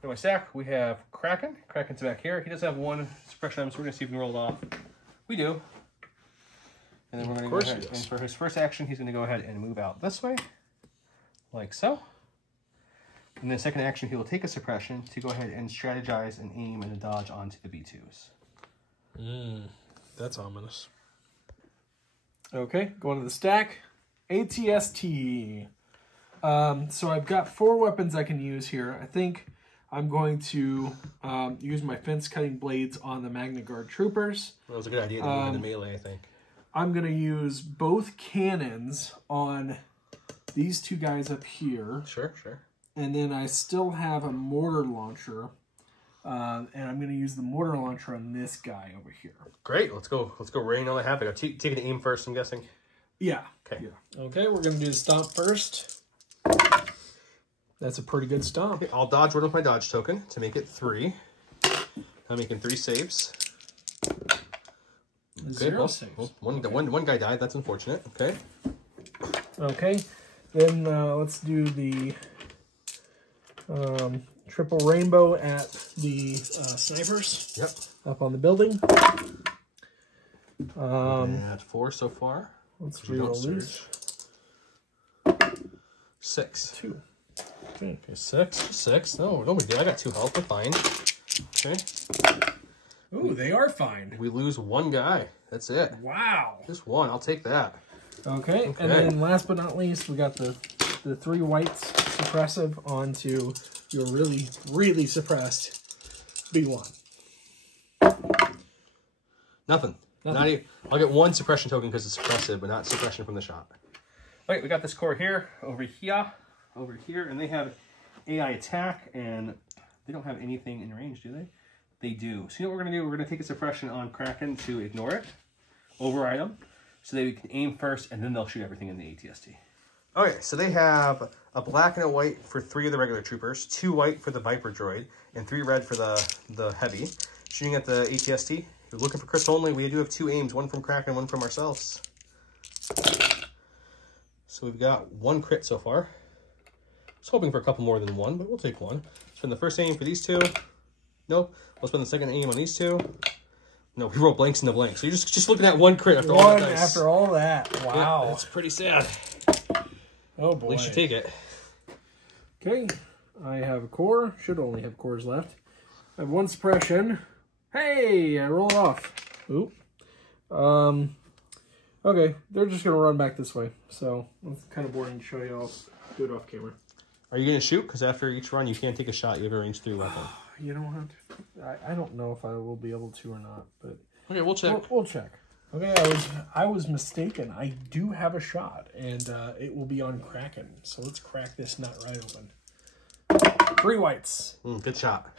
In my stack, we have Kraken. Kraken's back here. He does have 1 suppression item, so we're going to see if we can roll it off. We do. And then we're going to go ahead, and for his first action, he's going to go ahead and move out this way, like so. And then second action, he will take a suppression to go ahead and strategize and aim and a dodge onto the B2s. That's ominous. Okay, going to the stack. ATST. So I've got 4 weapons I can use here. I think I'm going to use my fence cutting blades on the Magna Guard troopers. That was a good idea to move into melee, I think. I'm going to use both cannons on these 2 guys up here. Sure, sure. And then I still have a mortar launcher. And I'm going to use the mortar launcher on this guy over here. Great. Let's go rain on the havoc. Take an aim first, I'm guessing. Yeah. Okay. Yeah. Okay, we're going to do the stomp first. That's a pretty good stomp. Okay, I'll dodge one with my dodge token to make it 3. I'm making 3 saves. Okay, 0 saves. Well, one guy died. That's unfortunate. Okay. Okay. Then let's do the triple rainbow at the snipers. Yep. Up on the building. At 4 so far. Let's reroll these. 6. 2. Okay. 6. No big deal. I got 2 health. We're fine. Okay. Ooh, they are fine. We lose 1 guy. That's it. Wow. Just 1. I'll take that. Okay. And then last but not least, we got the 3 whites suppressive onto your really, really suppressed B1. Nothing. Not even, I'll get 1 suppression token because it's suppressive, but not suppression from the shot. All right, we got this core here, over here, and they have AI attack, and they don't have anything in range, do they? They do. So you know what we're going to do? We're going to take a suppression on Kraken to ignore it, override them, so they can aim first, and then they'll shoot everything in the ATST. Okay, so they have a black and a white for 3 of the regular troopers, 2 white for the Viper droid, and 3 red for the heavy. Shooting at the ATST. If you're looking for crits only, we do have 2 aims, 1 from Kraken, 1 from ourselves. So we've got 1 crit so far. I was hoping for a couple more than 1, but we'll take 1. Spend the first aim for these 2. Nope. We'll spend the second aim on these 2. No, we roll blanks in the blanks. So you're just looking at 1 crit after all that dice. After all that. Wow. Yeah, that's pretty sad. Oh boy. At least you take it. Okay. I have a core. Should only have cores left. I have 1 suppression. Hey, I roll it off. Oop. Okay, they're just going to run back this way. So, it's kind of boring to show you. I'll do it off camera. Are you going to shoot? Because after each run, you can't take a shot. You have a range 3 weapon. You don't have to. I don't know if I will be able to or not, but... Okay, we'll check. We'll check. Okay, I was mistaken. I do have a shot, and it will be on Kraken. So let's crack this nut right open. 3 whites. Good shot.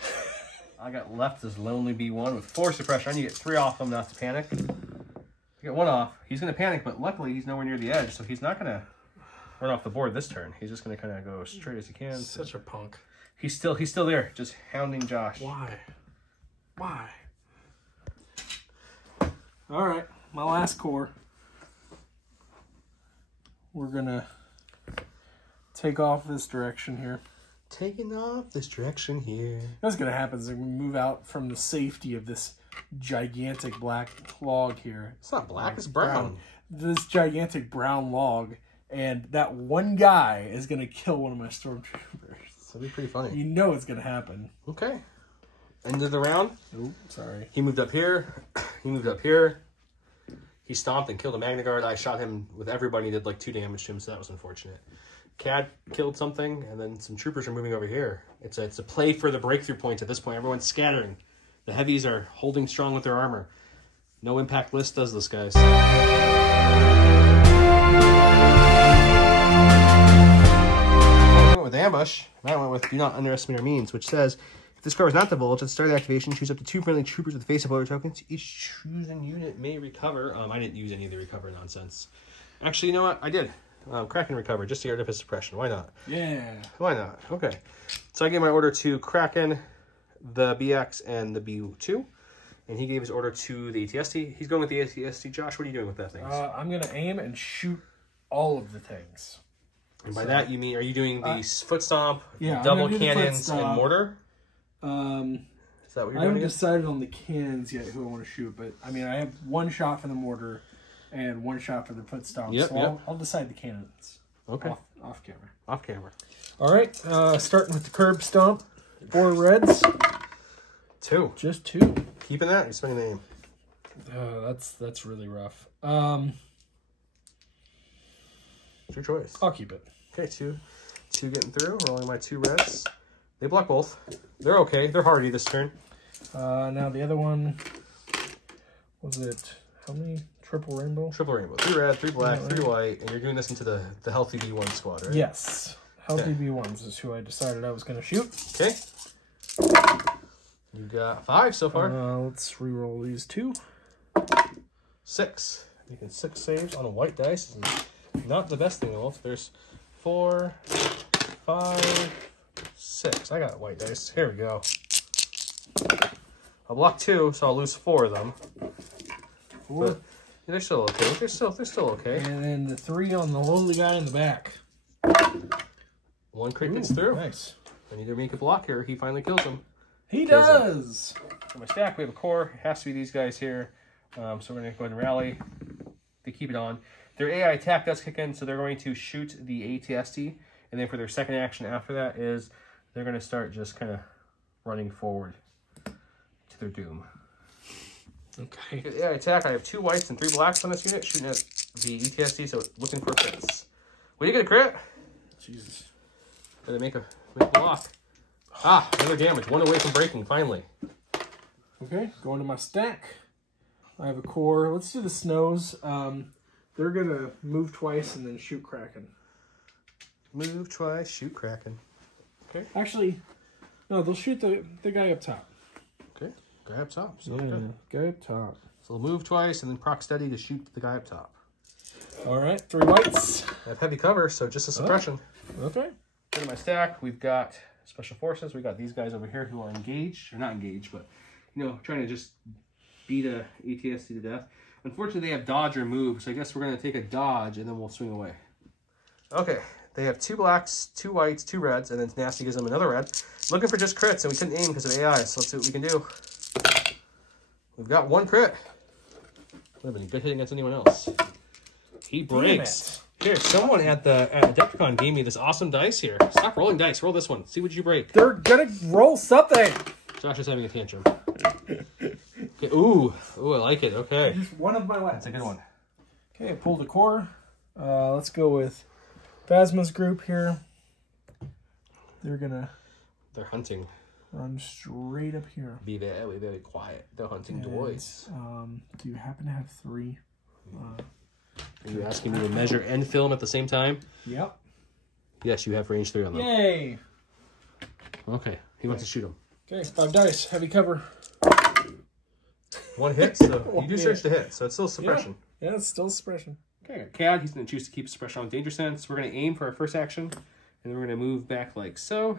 I got left as Lonely B1 with 4 suppression. I need to get 3 off him not to panic. I get 1 off. He's going to panic, but luckily he's nowhere near the edge, so he's not going to run off the board this turn. He's just going to kind of go straight as he can. Such a punk. He's still there, just hounding Josh. Why? Why? All right, my last core. We're going to take off this direction here. taking off this direction here. What's going to happen is we move out from the safety of this gigantic black log here. It's not black, it's brown. This gigantic brown log, and that one guy is going to kill one of my stormtroopers. That'd be pretty funny. You know it's going to happen. Okay. End of the round. Oop, sorry. He moved up here. He moved up here. He stomped and killed a Magna Guard. I shot him with everybody, did like 2 damage to him, so that was unfortunate. Cad killed something, and then some troopers are moving over here. It's a play for the breakthrough points at this point. Everyone's scattering. The heavies are holding strong with their armor. No impact list does this, guys. I went with ambush. I went with do not underestimate our means, which says if this card is not divulged, at the start of the activation, choose up to 2 friendly troopers with face-up order tokens. Each chosen unit may recover. I didn't use any of the recover nonsense. Actually, you know what? I did. Kraken recover, just to get rid of his suppression. Why not? Yeah. Why not? Okay. So I gave my order to Kraken, the BX, and the B2. And he gave his order to the ATST. He's going with the ATST. Josh, what are you doing with that thing? I'm going to aim and shoot all of the things. And by that, you mean, are you doing the foot stomp, yeah, double cannons, and mortar? Is that what you're doing? I haven't decided on the cannons yet who I want to shoot, but I mean, I have 1 shot for the mortar and 1 shot for the foot stomp. Yep, so I'll decide the cannons. Okay. Off camera. Off camera. All right. Starting with the curb stomp. 4 reds. 2. Just 2. Keeping that? You're spending the aim. That's really rough. It's your choice. I'll keep it. Okay, 2 getting through. Rolling my 2 reds. They block both. They're okay. They're hardy this turn. Now the other one was it? How many? Triple rainbow? Triple rainbow. 3 red, 3 black, 3 white, and you're doing this into the healthy B1 squad, right? Yes. Healthy B1s is who I decided I was going to shoot. Okay. You got 5 so far. Let's re-roll these 2. 6. Making 6 saves on a white dice is not the best thing in the world. There's 4, 5, 6. I got white dice. Here we go. I'll block 2, so I'll lose 4 of them. 4. But they're still okay. They're still okay. And then the 3 on the lonely guy in the back. 1 crit gets through. Nice. I need to make a block here. He finally kills him. He does. In my stack, we have a core. It has to be these guys here. So we're going to go ahead and rally. They keep it on. Their AI attack does kick in, so they're going to shoot the ATST. And then for their second action after that is they're going to start just kind of running forward to their doom. Okay. The AI attack, I have 2 whites and 3 blacks on this unit, shooting at the ATST, so looking for crits. Will you get a crit? Jesus. Gotta make a block. Ah, another damage. 1 away from breaking, finally. Okay, going to my stack. I have a core. Let's do the snows. They're going to move twice and then shoot Kraken. Move twice, shoot Kraken. Okay. Actually, no, they'll shoot the guy up top. Okay, guy up top. So Yeah, guy up top. So they'll move twice and then proc steady to shoot the guy up top. All right, 3 whites. I have heavy cover, so just a suppression. Okay. In my stack, we've got special forces. We've got these guys over here who are engaged, or not engaged, but, you know, trying to just beat a ATST to death. Unfortunately, they have dodge or move, so I guess we're going to take a dodge and then we'll swing away. Okay, they have 2 blacks, 2 whites, 2 reds, and then Nasty gives them another red. Looking for just crits, and we couldn't aim because of AI, so let's see what we can do. We've got 1 crit. Would have been good hitting against anyone else. He breaks. Here, someone at the Adepticon gave me this awesome dice here. Stop rolling dice. Roll this one. See what you break. They're going to roll something. Josh is having a tantrum. Okay. Ooh, I like it. Okay. Just one of my weapons. That's a good one. Okay, I pulled a core. Let's go with Phasma's group here. They're hunting. Run straight up here. Be very, very quiet. They're hunting droids. Do you happen to have 3? Are you asking me to measure and film at the same time? Yep. Yes, you have range 3 on them. Yay! Okay, he wants to shoot him. Okay, 5 dice. Heavy cover. 1 hit, so you do search to hit, so it's still suppression. Yeah, it's still suppression. Okay, Cad, he's going to choose to keep suppression on danger sense. We're going to aim for our first action, and then we're going to move back like so.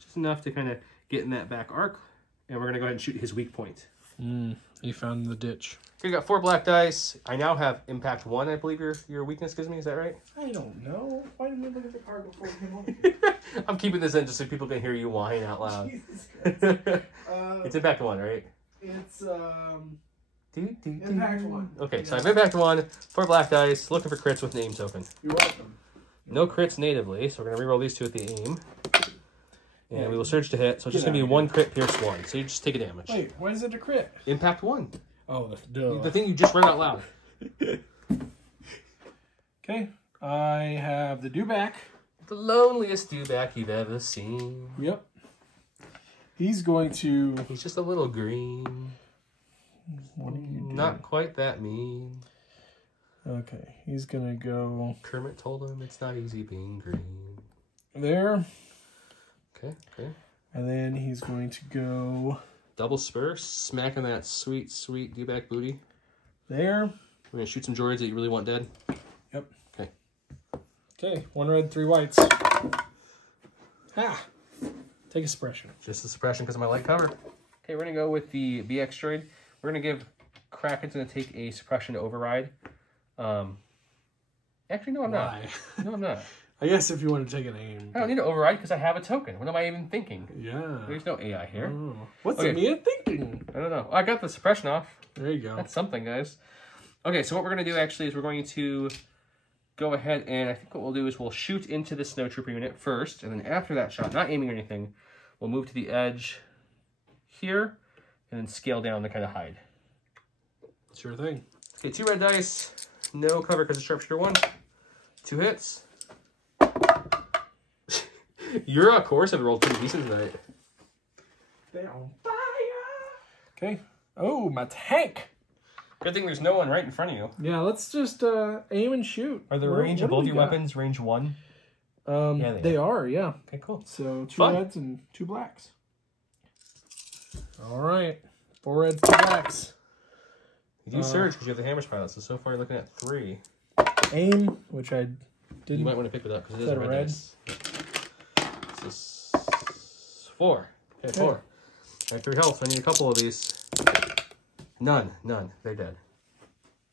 Just enough to kind of get in that back arc, and we're going to go ahead and shoot his weak point. He found the ditch. So you got 4 black dice. I now have impact 1, I believe your weakness gives me. Is that right? I don't know. Why didn't we look at the card before we came on? I'm keeping this in just so people can hear you whine out loud. Jesus Christ. It's impact 1, right? It's impact 1. Okay, so I have impact 1, 4 black dice, looking for crits with an aim token. You're welcome. No crits natively, so we're going to reroll these 2 at the aim. And we will surge to hit, so it's just going to be 1 crit, pierce 1. So you just take a damage. Wait, why is it a crit? Impact 1. Oh, duh. The thing you just read out loud. Okay, I have the dewback. The loneliest dewback you've ever seen. Yep. He's going to... He's just a little green. What are you doing? Not quite that mean. Okay, he's going to go... Kermit told him it's not easy being green. There. Okay. And then he's going to go... Double spur, smacking that sweet, sweet dewback booty. There. We're going to shoot some droids that you really want dead. Yep. Okay. Okay, 1 red, 3 whites. Ha! Take a suppression. Just a suppression because of my light cover. Okay, we're going to go with the BX droid. We're going to give Kraken's going to take a suppression to override. Actually, no, I'm not. No, I'm not. I guess if you want to take an aim. I don't need to override because I have a token. What am I even thinking? Yeah. There's no AI here. Oh. What's Okay. Mia thinking? I don't know. I got the suppression off. There you go. That's something, guys. Okay, so what we're going to do actually is we're going to go ahead and I think what we'll do is we'll shoot into the snow trooper unit first, and then after that shot, not aiming or anything, we'll move to the edge here and then scale down to kind of hide. Sure thing. Okay, 2 red dice. No cover because it's sharpshooter 1. 2 hits. Your cores have rolled pretty decent tonight. They're on fire. Okay. Oh, my tank. Good thing there's no one right in front of you. Yeah, let's just aim and shoot. Are the range of both your weapons range 1? Yeah, they are, yeah. Okay, cool. So 2 reds and 2 blacks. All right. 4 reds, 2 blacks. You do surge because you have the Hammers pilot, so far you're looking at 3. Aim, which I didn't. You might want to pick it up because it is a red red. dice. This is 4. Okay, 4. I have 3 health. I need a couple of these. None. They're dead.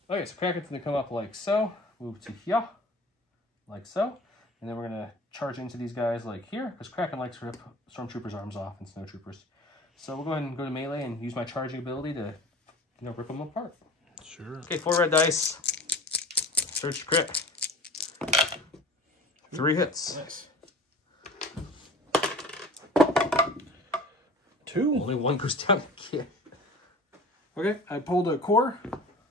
Okay, so Kraken's going to come up like so. Move to here. Like so. And then we're going to charge into these guys like here. Because Kraken likes to rip Stormtroopers' arms off and Snowtroopers. So we'll go ahead and go to melee and use my charging ability to, rip them apart. Sure. Okay, 4 red dice. Search crit. 3 hits. Nice. 2. Only 1 goes down again. Okay, I pulled a core.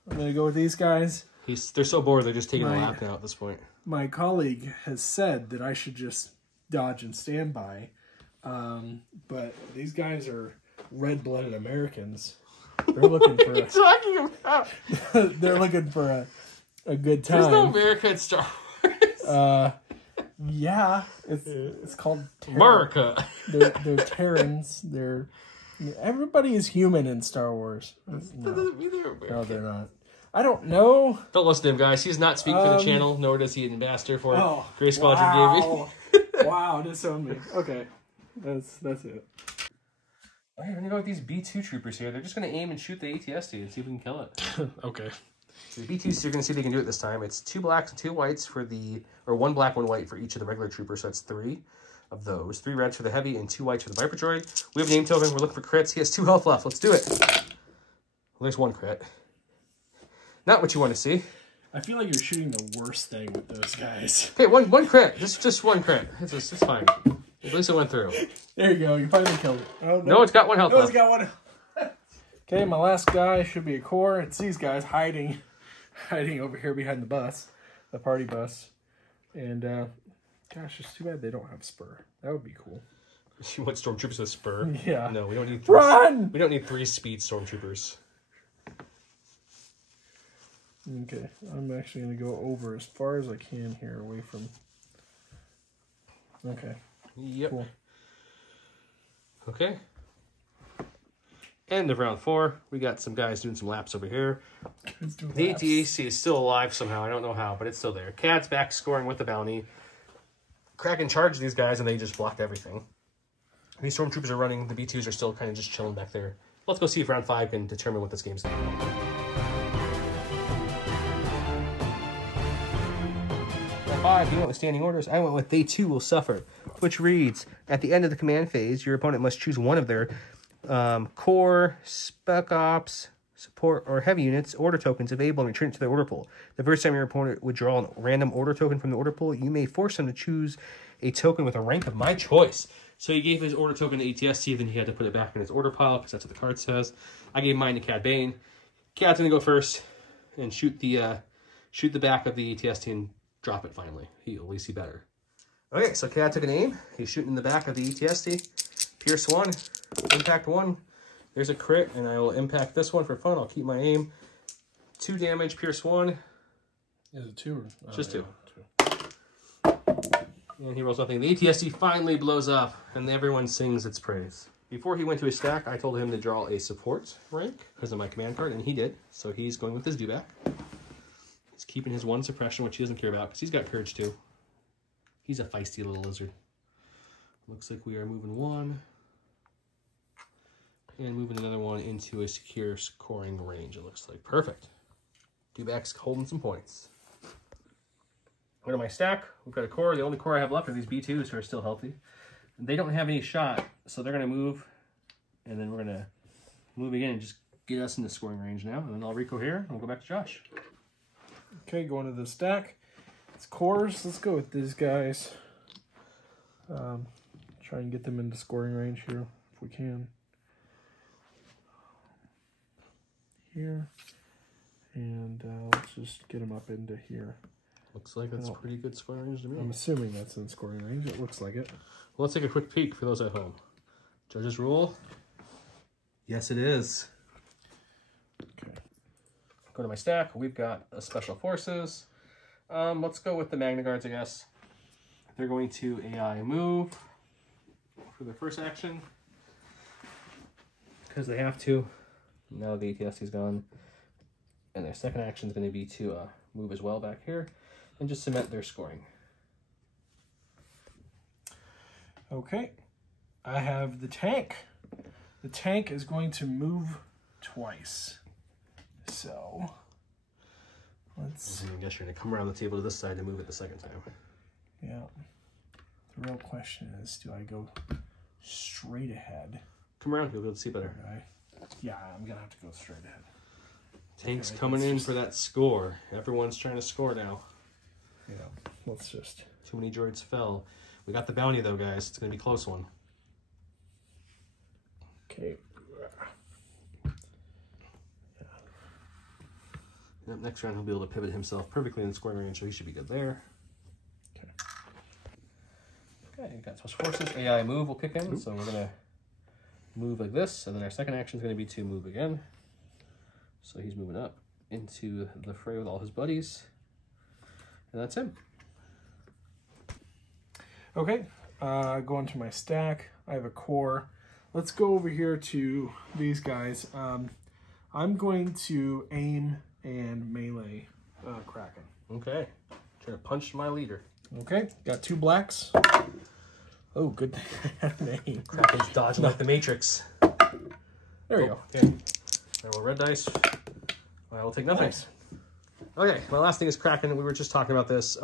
I'm going to go with these guys. They're so bored, they're just taking a lap now at this point. My colleague has said that I should just dodge and stand by. But these guys are red-blooded Americans. They're looking for What are you talking about? they're looking for a good time. There's no America in Star Wars. Yeah, it's called America. They're Terrans. Everybody is human in Star Wars. That doesn't mean they're American. No, they're not. I don't know. Don't listen to him, guys. He's not speaking for the channel, nor does he an ambassador for Gray Squadron wow. Gaming. Wow, disown me. Okay, that's it. All right, we're gonna go with these B2 troopers here. They're just gonna aim and shoot the ATST and see if we can kill it. Okay. So the B2s, you're gonna see if they can do it this time. It's 2 blacks and 2 whites for or 1 black, 1 white for each of the regular troopers. So that's 3 of those. 3 reds for the heavy and 2 whites for the Viper droid. We have a name token. We're looking for crits. He has 2 health left. Let's do it. Well, there's 1 crit. Not what you want to see. I feel like you're shooting the worst thing with those guys. Okay, one crit. Just 1 crit. It's fine. At least it went through. There you go. You finally killed it. Oh, no, it's got 1 health left. It's got 1. Okay, my last guy should be a core. It's these guys hiding over here behind the bus, the party bus. And, gosh, it's too bad they don't have spur. That would be cool. You want stormtroopers with spur? Yeah. No, we don't need 3. Run! We don't need 3 speed stormtroopers. Okay, I'm actually going to go over as far as I can here, away from... Okay. Yep. Cool. Okay. End of round 4. We got some guys doing some laps over here. The ATAC is still alive somehow. I don't know how, but it's still there. Cad's back scoring with the bounty. Kraken charged these guys, and they just blocked everything. These stormtroopers are running. The B2s are still kind of just chilling back there Let's go see if round 5 can determine what this game's like. Round 5, you went with standing orders. I went with they too will suffer, which reads, at the end of the command phase, your opponent must choose one of their core, spec ops, support, or heavy units order tokens available and return it to the order pool. The first time your opponent would draw a random order token from the order pool, you may force them to choose a token with a rank of my choice. So he gave his order token to ATST, then he had to put it back in his order pile because that's what the card says. I gave mine to Cade Bane. Cade's gonna go first and shoot the back of the ATST and drop it finally. At least he better. Okay, so Cade took an aim. He's shooting in the back of the ATST. Pierce 1, impact 1. There's a crit, and I will impact this one for fun. I'll keep my aim. 2 damage, pierce 1. Is it 2 or? Just 2. And he rolls nothing. The ATST finally blows up, and everyone sings its praise. Before he went to his stack, I told him to draw a support rank because of my command card, and he did. So he's going with his dewback. He's keeping his 1 suppression, which he doesn't care about because he's got courage too. He's a feisty little lizard. Looks like we are moving 1. And moving another one into a secure scoring range, it looks like. Perfect. Dewback's holding some points. Go to my stack. We've got a core. The only core I have left are these B2s who are still healthy. They don't have any shot, so they're going to move. And then we're going to move again and just get us in the scoring range now. And then I'll recohere and we'll go back to Josh. Okay, going to the stack. It's cores. Let's go with these guys. Try and get them into scoring range here if we can. Here. And let's just get them up into here. Looks like that's pretty good scoring range to me. I'm assuming that's in scoring range. It looks like it. Well, let's take a quick peek for those at home. Judges rule. Yes, it is. Okay. Go to my stack. We've got a Special Forces. Let's go with the Magna Guards, I guess. They're going to AI move for their first action. Because they have to. Now the ATST is gone. And their second action is going to be to move as well back here and just cement their scoring. Okay. I have the tank. The tank is going to move twice. So, let's... I guess you're going to come around the table to this side to move it the second time. Yeah. The real question is, do I go straight ahead? Come around, you'll be able to see better. Yeah, I'm going to have to go straight ahead. Tank's coming in for that score. Everyone's trying to score now. Yeah, let's just... Too many droids fell. We got the bounty, though, guys. It's going to be a close one. Okay. Yep, next round, he'll be able to pivot himself perfectly in the scoring range, so he should be good there. Okay, got Special Forces. AI move will kick in, so we're going to move like this, and then our second action is going to be to move again. So he's moving up into the fray with all his buddies, and that's him. Okay, going to my stack. I have a core. Let's go over here to these guys. I'm going to aim and melee Kraken. Okay, trying to punch my leader. Okay, got 2 blacks. Oh, good thing I had an aim. Kraken's dodging like the Matrix. There we go. Okay. I will red dice. I will take nothing. Nice. Okay, my last thing is Kraken. We were just talking about this.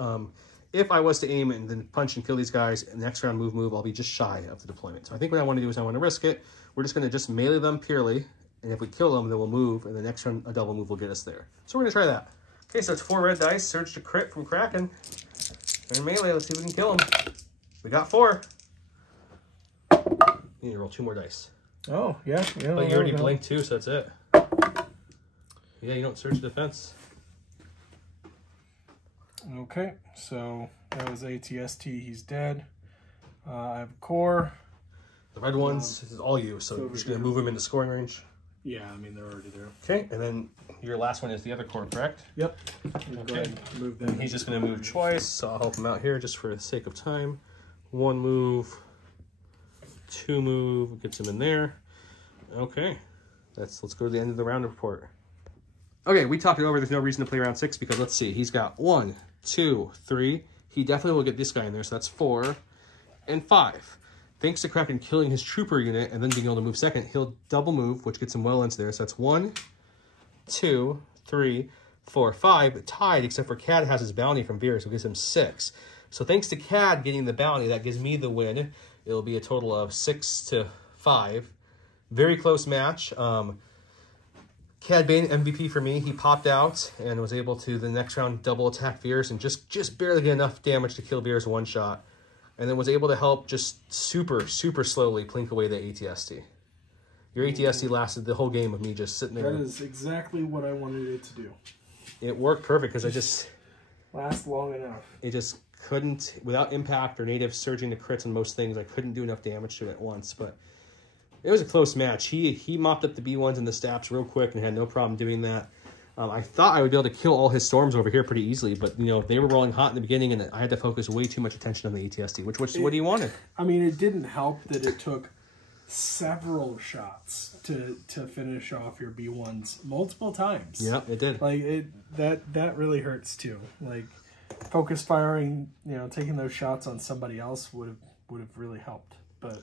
If I was to aim and then punch and kill these guys, and next round move, I'll be just shy of the deployment. So I think what I want to do is I want to risk it. We're just going to just melee them purely, and if we kill them, then we'll move, and the next round a double move will get us there. So we're going to try that. Okay, so it's 4 red dice. Surge to crit from Kraken. And melee, let's see if we can kill him. We got 4. You need to roll 2 more dice. Oh, yeah. But you already blinked 2, so that's it. Yeah, you don't surge defense. Okay, so that was ATST. He's dead. I have a core. The red ones, this is all you, so you're just going to move them into scoring range. Yeah, I mean, they're already there. Okay, and then your last one is the other core, correct? Yep. Okay. Move them. He's just going to move twice, so I'll help him out here just for the sake of time. 1 move, 2 move, gets him in there. Okay, let's go to the end of the round report. Okay, we talked it over. There's no reason to play round 6 because let's see. He's got 1, 2, 3. He definitely will get this guy in there, so that's 4 and 5. Thanks to Kraken killing his trooper unit and then being able to move second, he'll double move, which gets him well into there. So that's 1, 2, 3, 4, 5, tied, except for Cade has his bounty from Veers, so it gives him 6. So thanks to Cade getting the bounty, that gives me the win. It'll be a total of 6-5. Very close match. Cade Bane, MVP for me. He popped out and was able to, the next round, double attack Veers and just barely get enough damage to kill Veers one shot. And then was able to help just super slowly plink away the ATST. Your ATST lasted the whole game of me just sitting there. That is exactly what I wanted it to do. It worked perfect because I just... Last long enough. It just couldn't, without impact or native surging to crits and most things, I couldn't do enough damage to it at once. But it was a close match. He mopped up the B1s and the Staps real quick and had no problem doing that. I thought I would be able to kill all his storms over here pretty easily, but, you know, they were rolling hot in the beginning, and I had to focus way too much attention on the ATST, which what do you wanted? I mean, it didn't help that it took several shots to finish off your B1s multiple times. Yeah, it did. Like, that really hurts, too. Like, focus firing, you know, taking those shots on somebody else would have really helped. But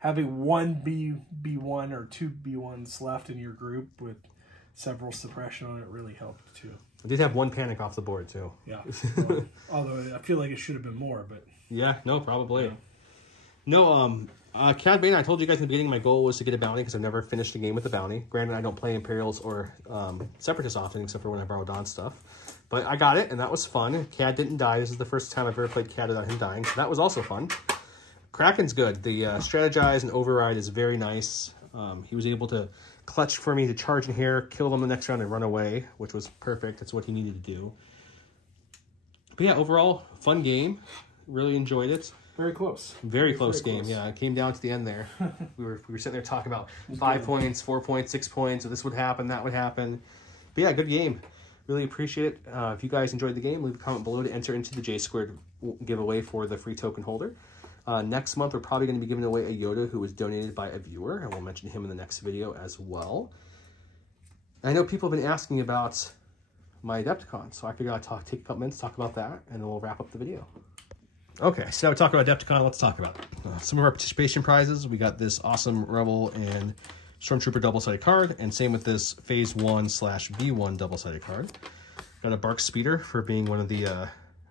having one B1 or two B1s left in your group with several suppression on it really helped too. I did have one panic off the board too. Yeah. Well, although I feel like it should have been more, but yeah, no, probably. Yeah. No, Cade Bane, I told you guys in the beginning my goal was to get a bounty because I've never finished a game with a bounty. Granted, I don't play Imperials or Separatists often, except for when I borrow Don's stuff. But I got it, and that was fun. Cade didn't die. This is the first time I've ever played Cade without him dying, so that was also fun. Kraken's good. The strategize and override is very nice. He was able to clutch for me to charge in here, kill them the next round, and run away, which was perfect. That's what he needed to do. But yeah, overall, fun game. Really enjoyed it. Very close. Very close game. Yeah, it came down to the end there. we were sitting there talking about 5 points, 4 points, 6 points. So this would happen, that would happen. But yeah, good game. Really appreciate it. If you guys enjoyed the game, leave a comment below to enter into the J2 giveaway for the free token holder. Next month, we're probably going to be giving away a Yoda who was donated by a viewer, and we'll mention him in the next video as well. I know people have been asking about my Adepticon, so I figured I'd take a couple minutes to talk about that, and then we'll wrap up the video. Okay, so now we talk about Adepticon, let's talk about it. Some of our participation prizes. We got this awesome Rebel and Stormtrooper double-sided card, and same with this Phase 1/B1 double-sided card. Got a Bark Speeder for being one of the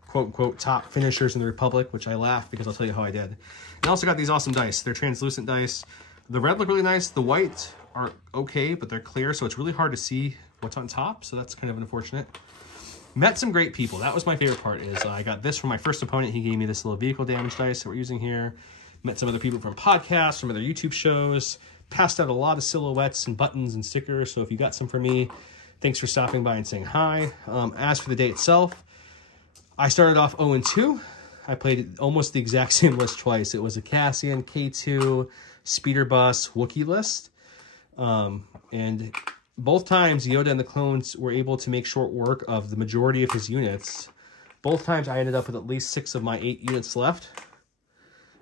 quote-unquote top finishers in the Republic, which I laugh because I'll tell you how I did. And I also got these awesome dice. They're translucent dice. The red look really nice. The white are okay, but they're clear, so it's really hard to see what's on top, so that's kind of unfortunate. Met some great people. That was my favorite part, is I got this from my first opponent. He gave me this little vehicle damage dice that we're using here. Met some other people from podcasts, from other YouTube shows. Passed out a lot of silhouettes and buttons and stickers, so if you got some for me, thanks for stopping by and saying hi. As for the day itself, I started off 0-2. I played almost the exact same list twice. It was a Cassian, K2, Speeder Bus, Wookiee list. And both times, Yoda and the clones were able to make short work of the majority of his units. Both times, I ended up with at least 6 of my 8 units left.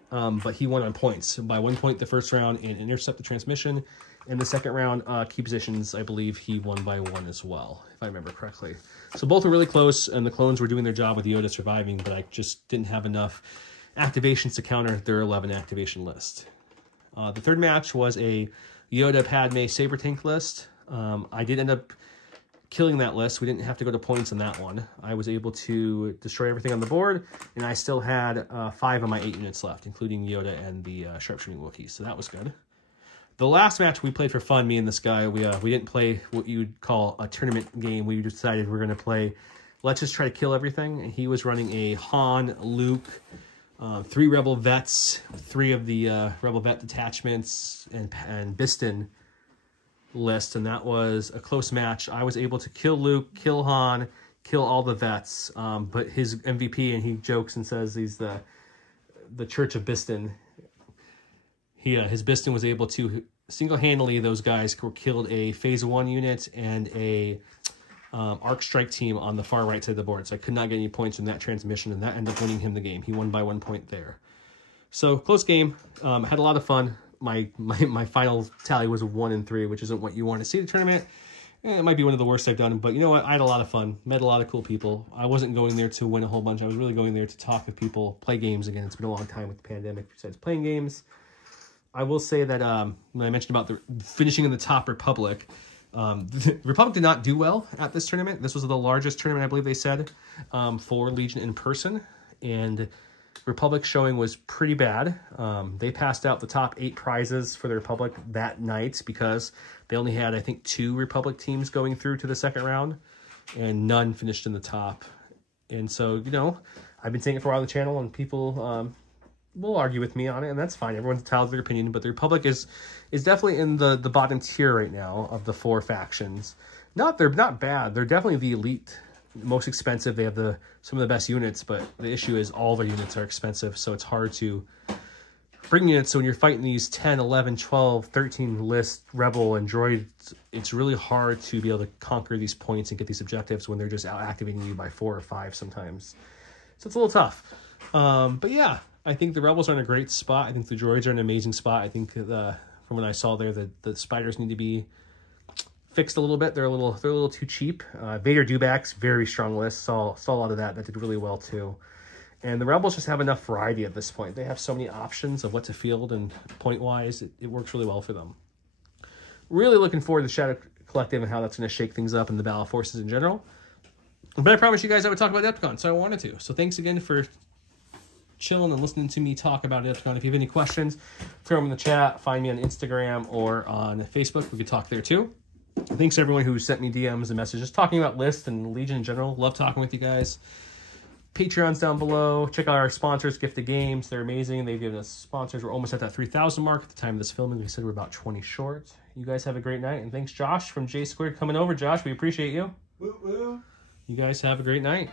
But he won on points. By 1 point the first round and intercept the transmission. In the second round, key positions, I believe he won by 1 as well, if I remember correctly. So both were really close, and the clones were doing their job with Yoda surviving, but I just didn't have enough activations to counter their 11 activation list. The third match was a Yoda Padme Saber Tank list. I did end up killing that list. We didn't have to go to points on that one. I was able to destroy everything on the board, and I still had 5 of my 8 units left, including Yoda and the sharpshooting Wookiees, so that was good. The last match we played for fun, me and this guy, we didn't play what you would call a tournament game. We decided we're going to play, let's just try to kill everything. And he was running a Han, Luke, 3 Rebel Vets, 3 of the Rebel Vet detachments, and Biston list. And that was a close match. I was able to kill Luke, kill Han, kill all the Vets. But his MVP, and he jokes and says he's the Church of Biston. His Biston was able to single-handedly, those guys killed a Phase 1 unit and a Arc Strike team on the far right side of the board. So I could not get any points in that transmission, and that ended up winning him the game. He won by 1 point there. So, close game. Had a lot of fun. My final tally was 1-3, which isn't what you want to see the tournament. it might be one of the worst I've done, but you know what? I had a lot of fun, met a lot of cool people. I wasn't going there to win a whole bunch. I was really going there to talk with people, play games again. It's been a long time with the pandemic besides playing games. I will say that when I mentioned about the finishing in the top Republic, the Republic did not do well at this tournament. This was the largest tournament, I believe they said, for Legion in person, and Republic showing was pretty bad. They passed out the top 8 prizes for the Republic that night because they only had, I think, 2 Republic teams going through to the second round, and none finished in the top. And so, you know, I've been saying it for a while on the channel, and people will argue with me on it, and that's fine. Everyone's entitled to their opinion, but the Republic is definitely in the bottom tier right now of the 4 factions. They're not bad. They're definitely the elite, most expensive. They have some of the best units, but the issue is all their units are expensive, so it's hard to bring units. So when you're fighting these 10, 11, 12, 13 list rebel and droid, it's really hard to be able to conquer these points and get these objectives when they're just out activating you by 4 or 5 sometimes. So it's a little tough. But yeah, I think the rebels are in a great spot. I think the droids are in an amazing spot. I think from what I saw there, the spiders need to be fixed a little bit. They're a little too cheap. Vader Dewback's very strong list. Saw a lot of that. That did really well too. And the rebels just have enough variety at this point. They have so many options of what to field, and point wise, it works really well for them. Really looking forward to the Shadow Collective and how that's going to shake things up in the battle forces in general. But I promised you guys I would talk about Adepticon, so I wanted to. So thanks again for chilling and listening to me talk about Adepticon. If you have any questions, throw them in the chat. Find me on Instagram or on Facebook. We could talk there too. Thanks to everyone who sent me DMs and messages talking about lists and Legion in general. Love talking with you guys. Patreon's down below. Check out our sponsors, Gift of Games. They're amazing. They've given us sponsors. We're almost at that 3,000 mark at the time of this filming. We said we're about 20 short. You guys have a great night. And thanks, Josh from J Squared, coming over. Josh, we appreciate you. Woo woo. You guys have a great night.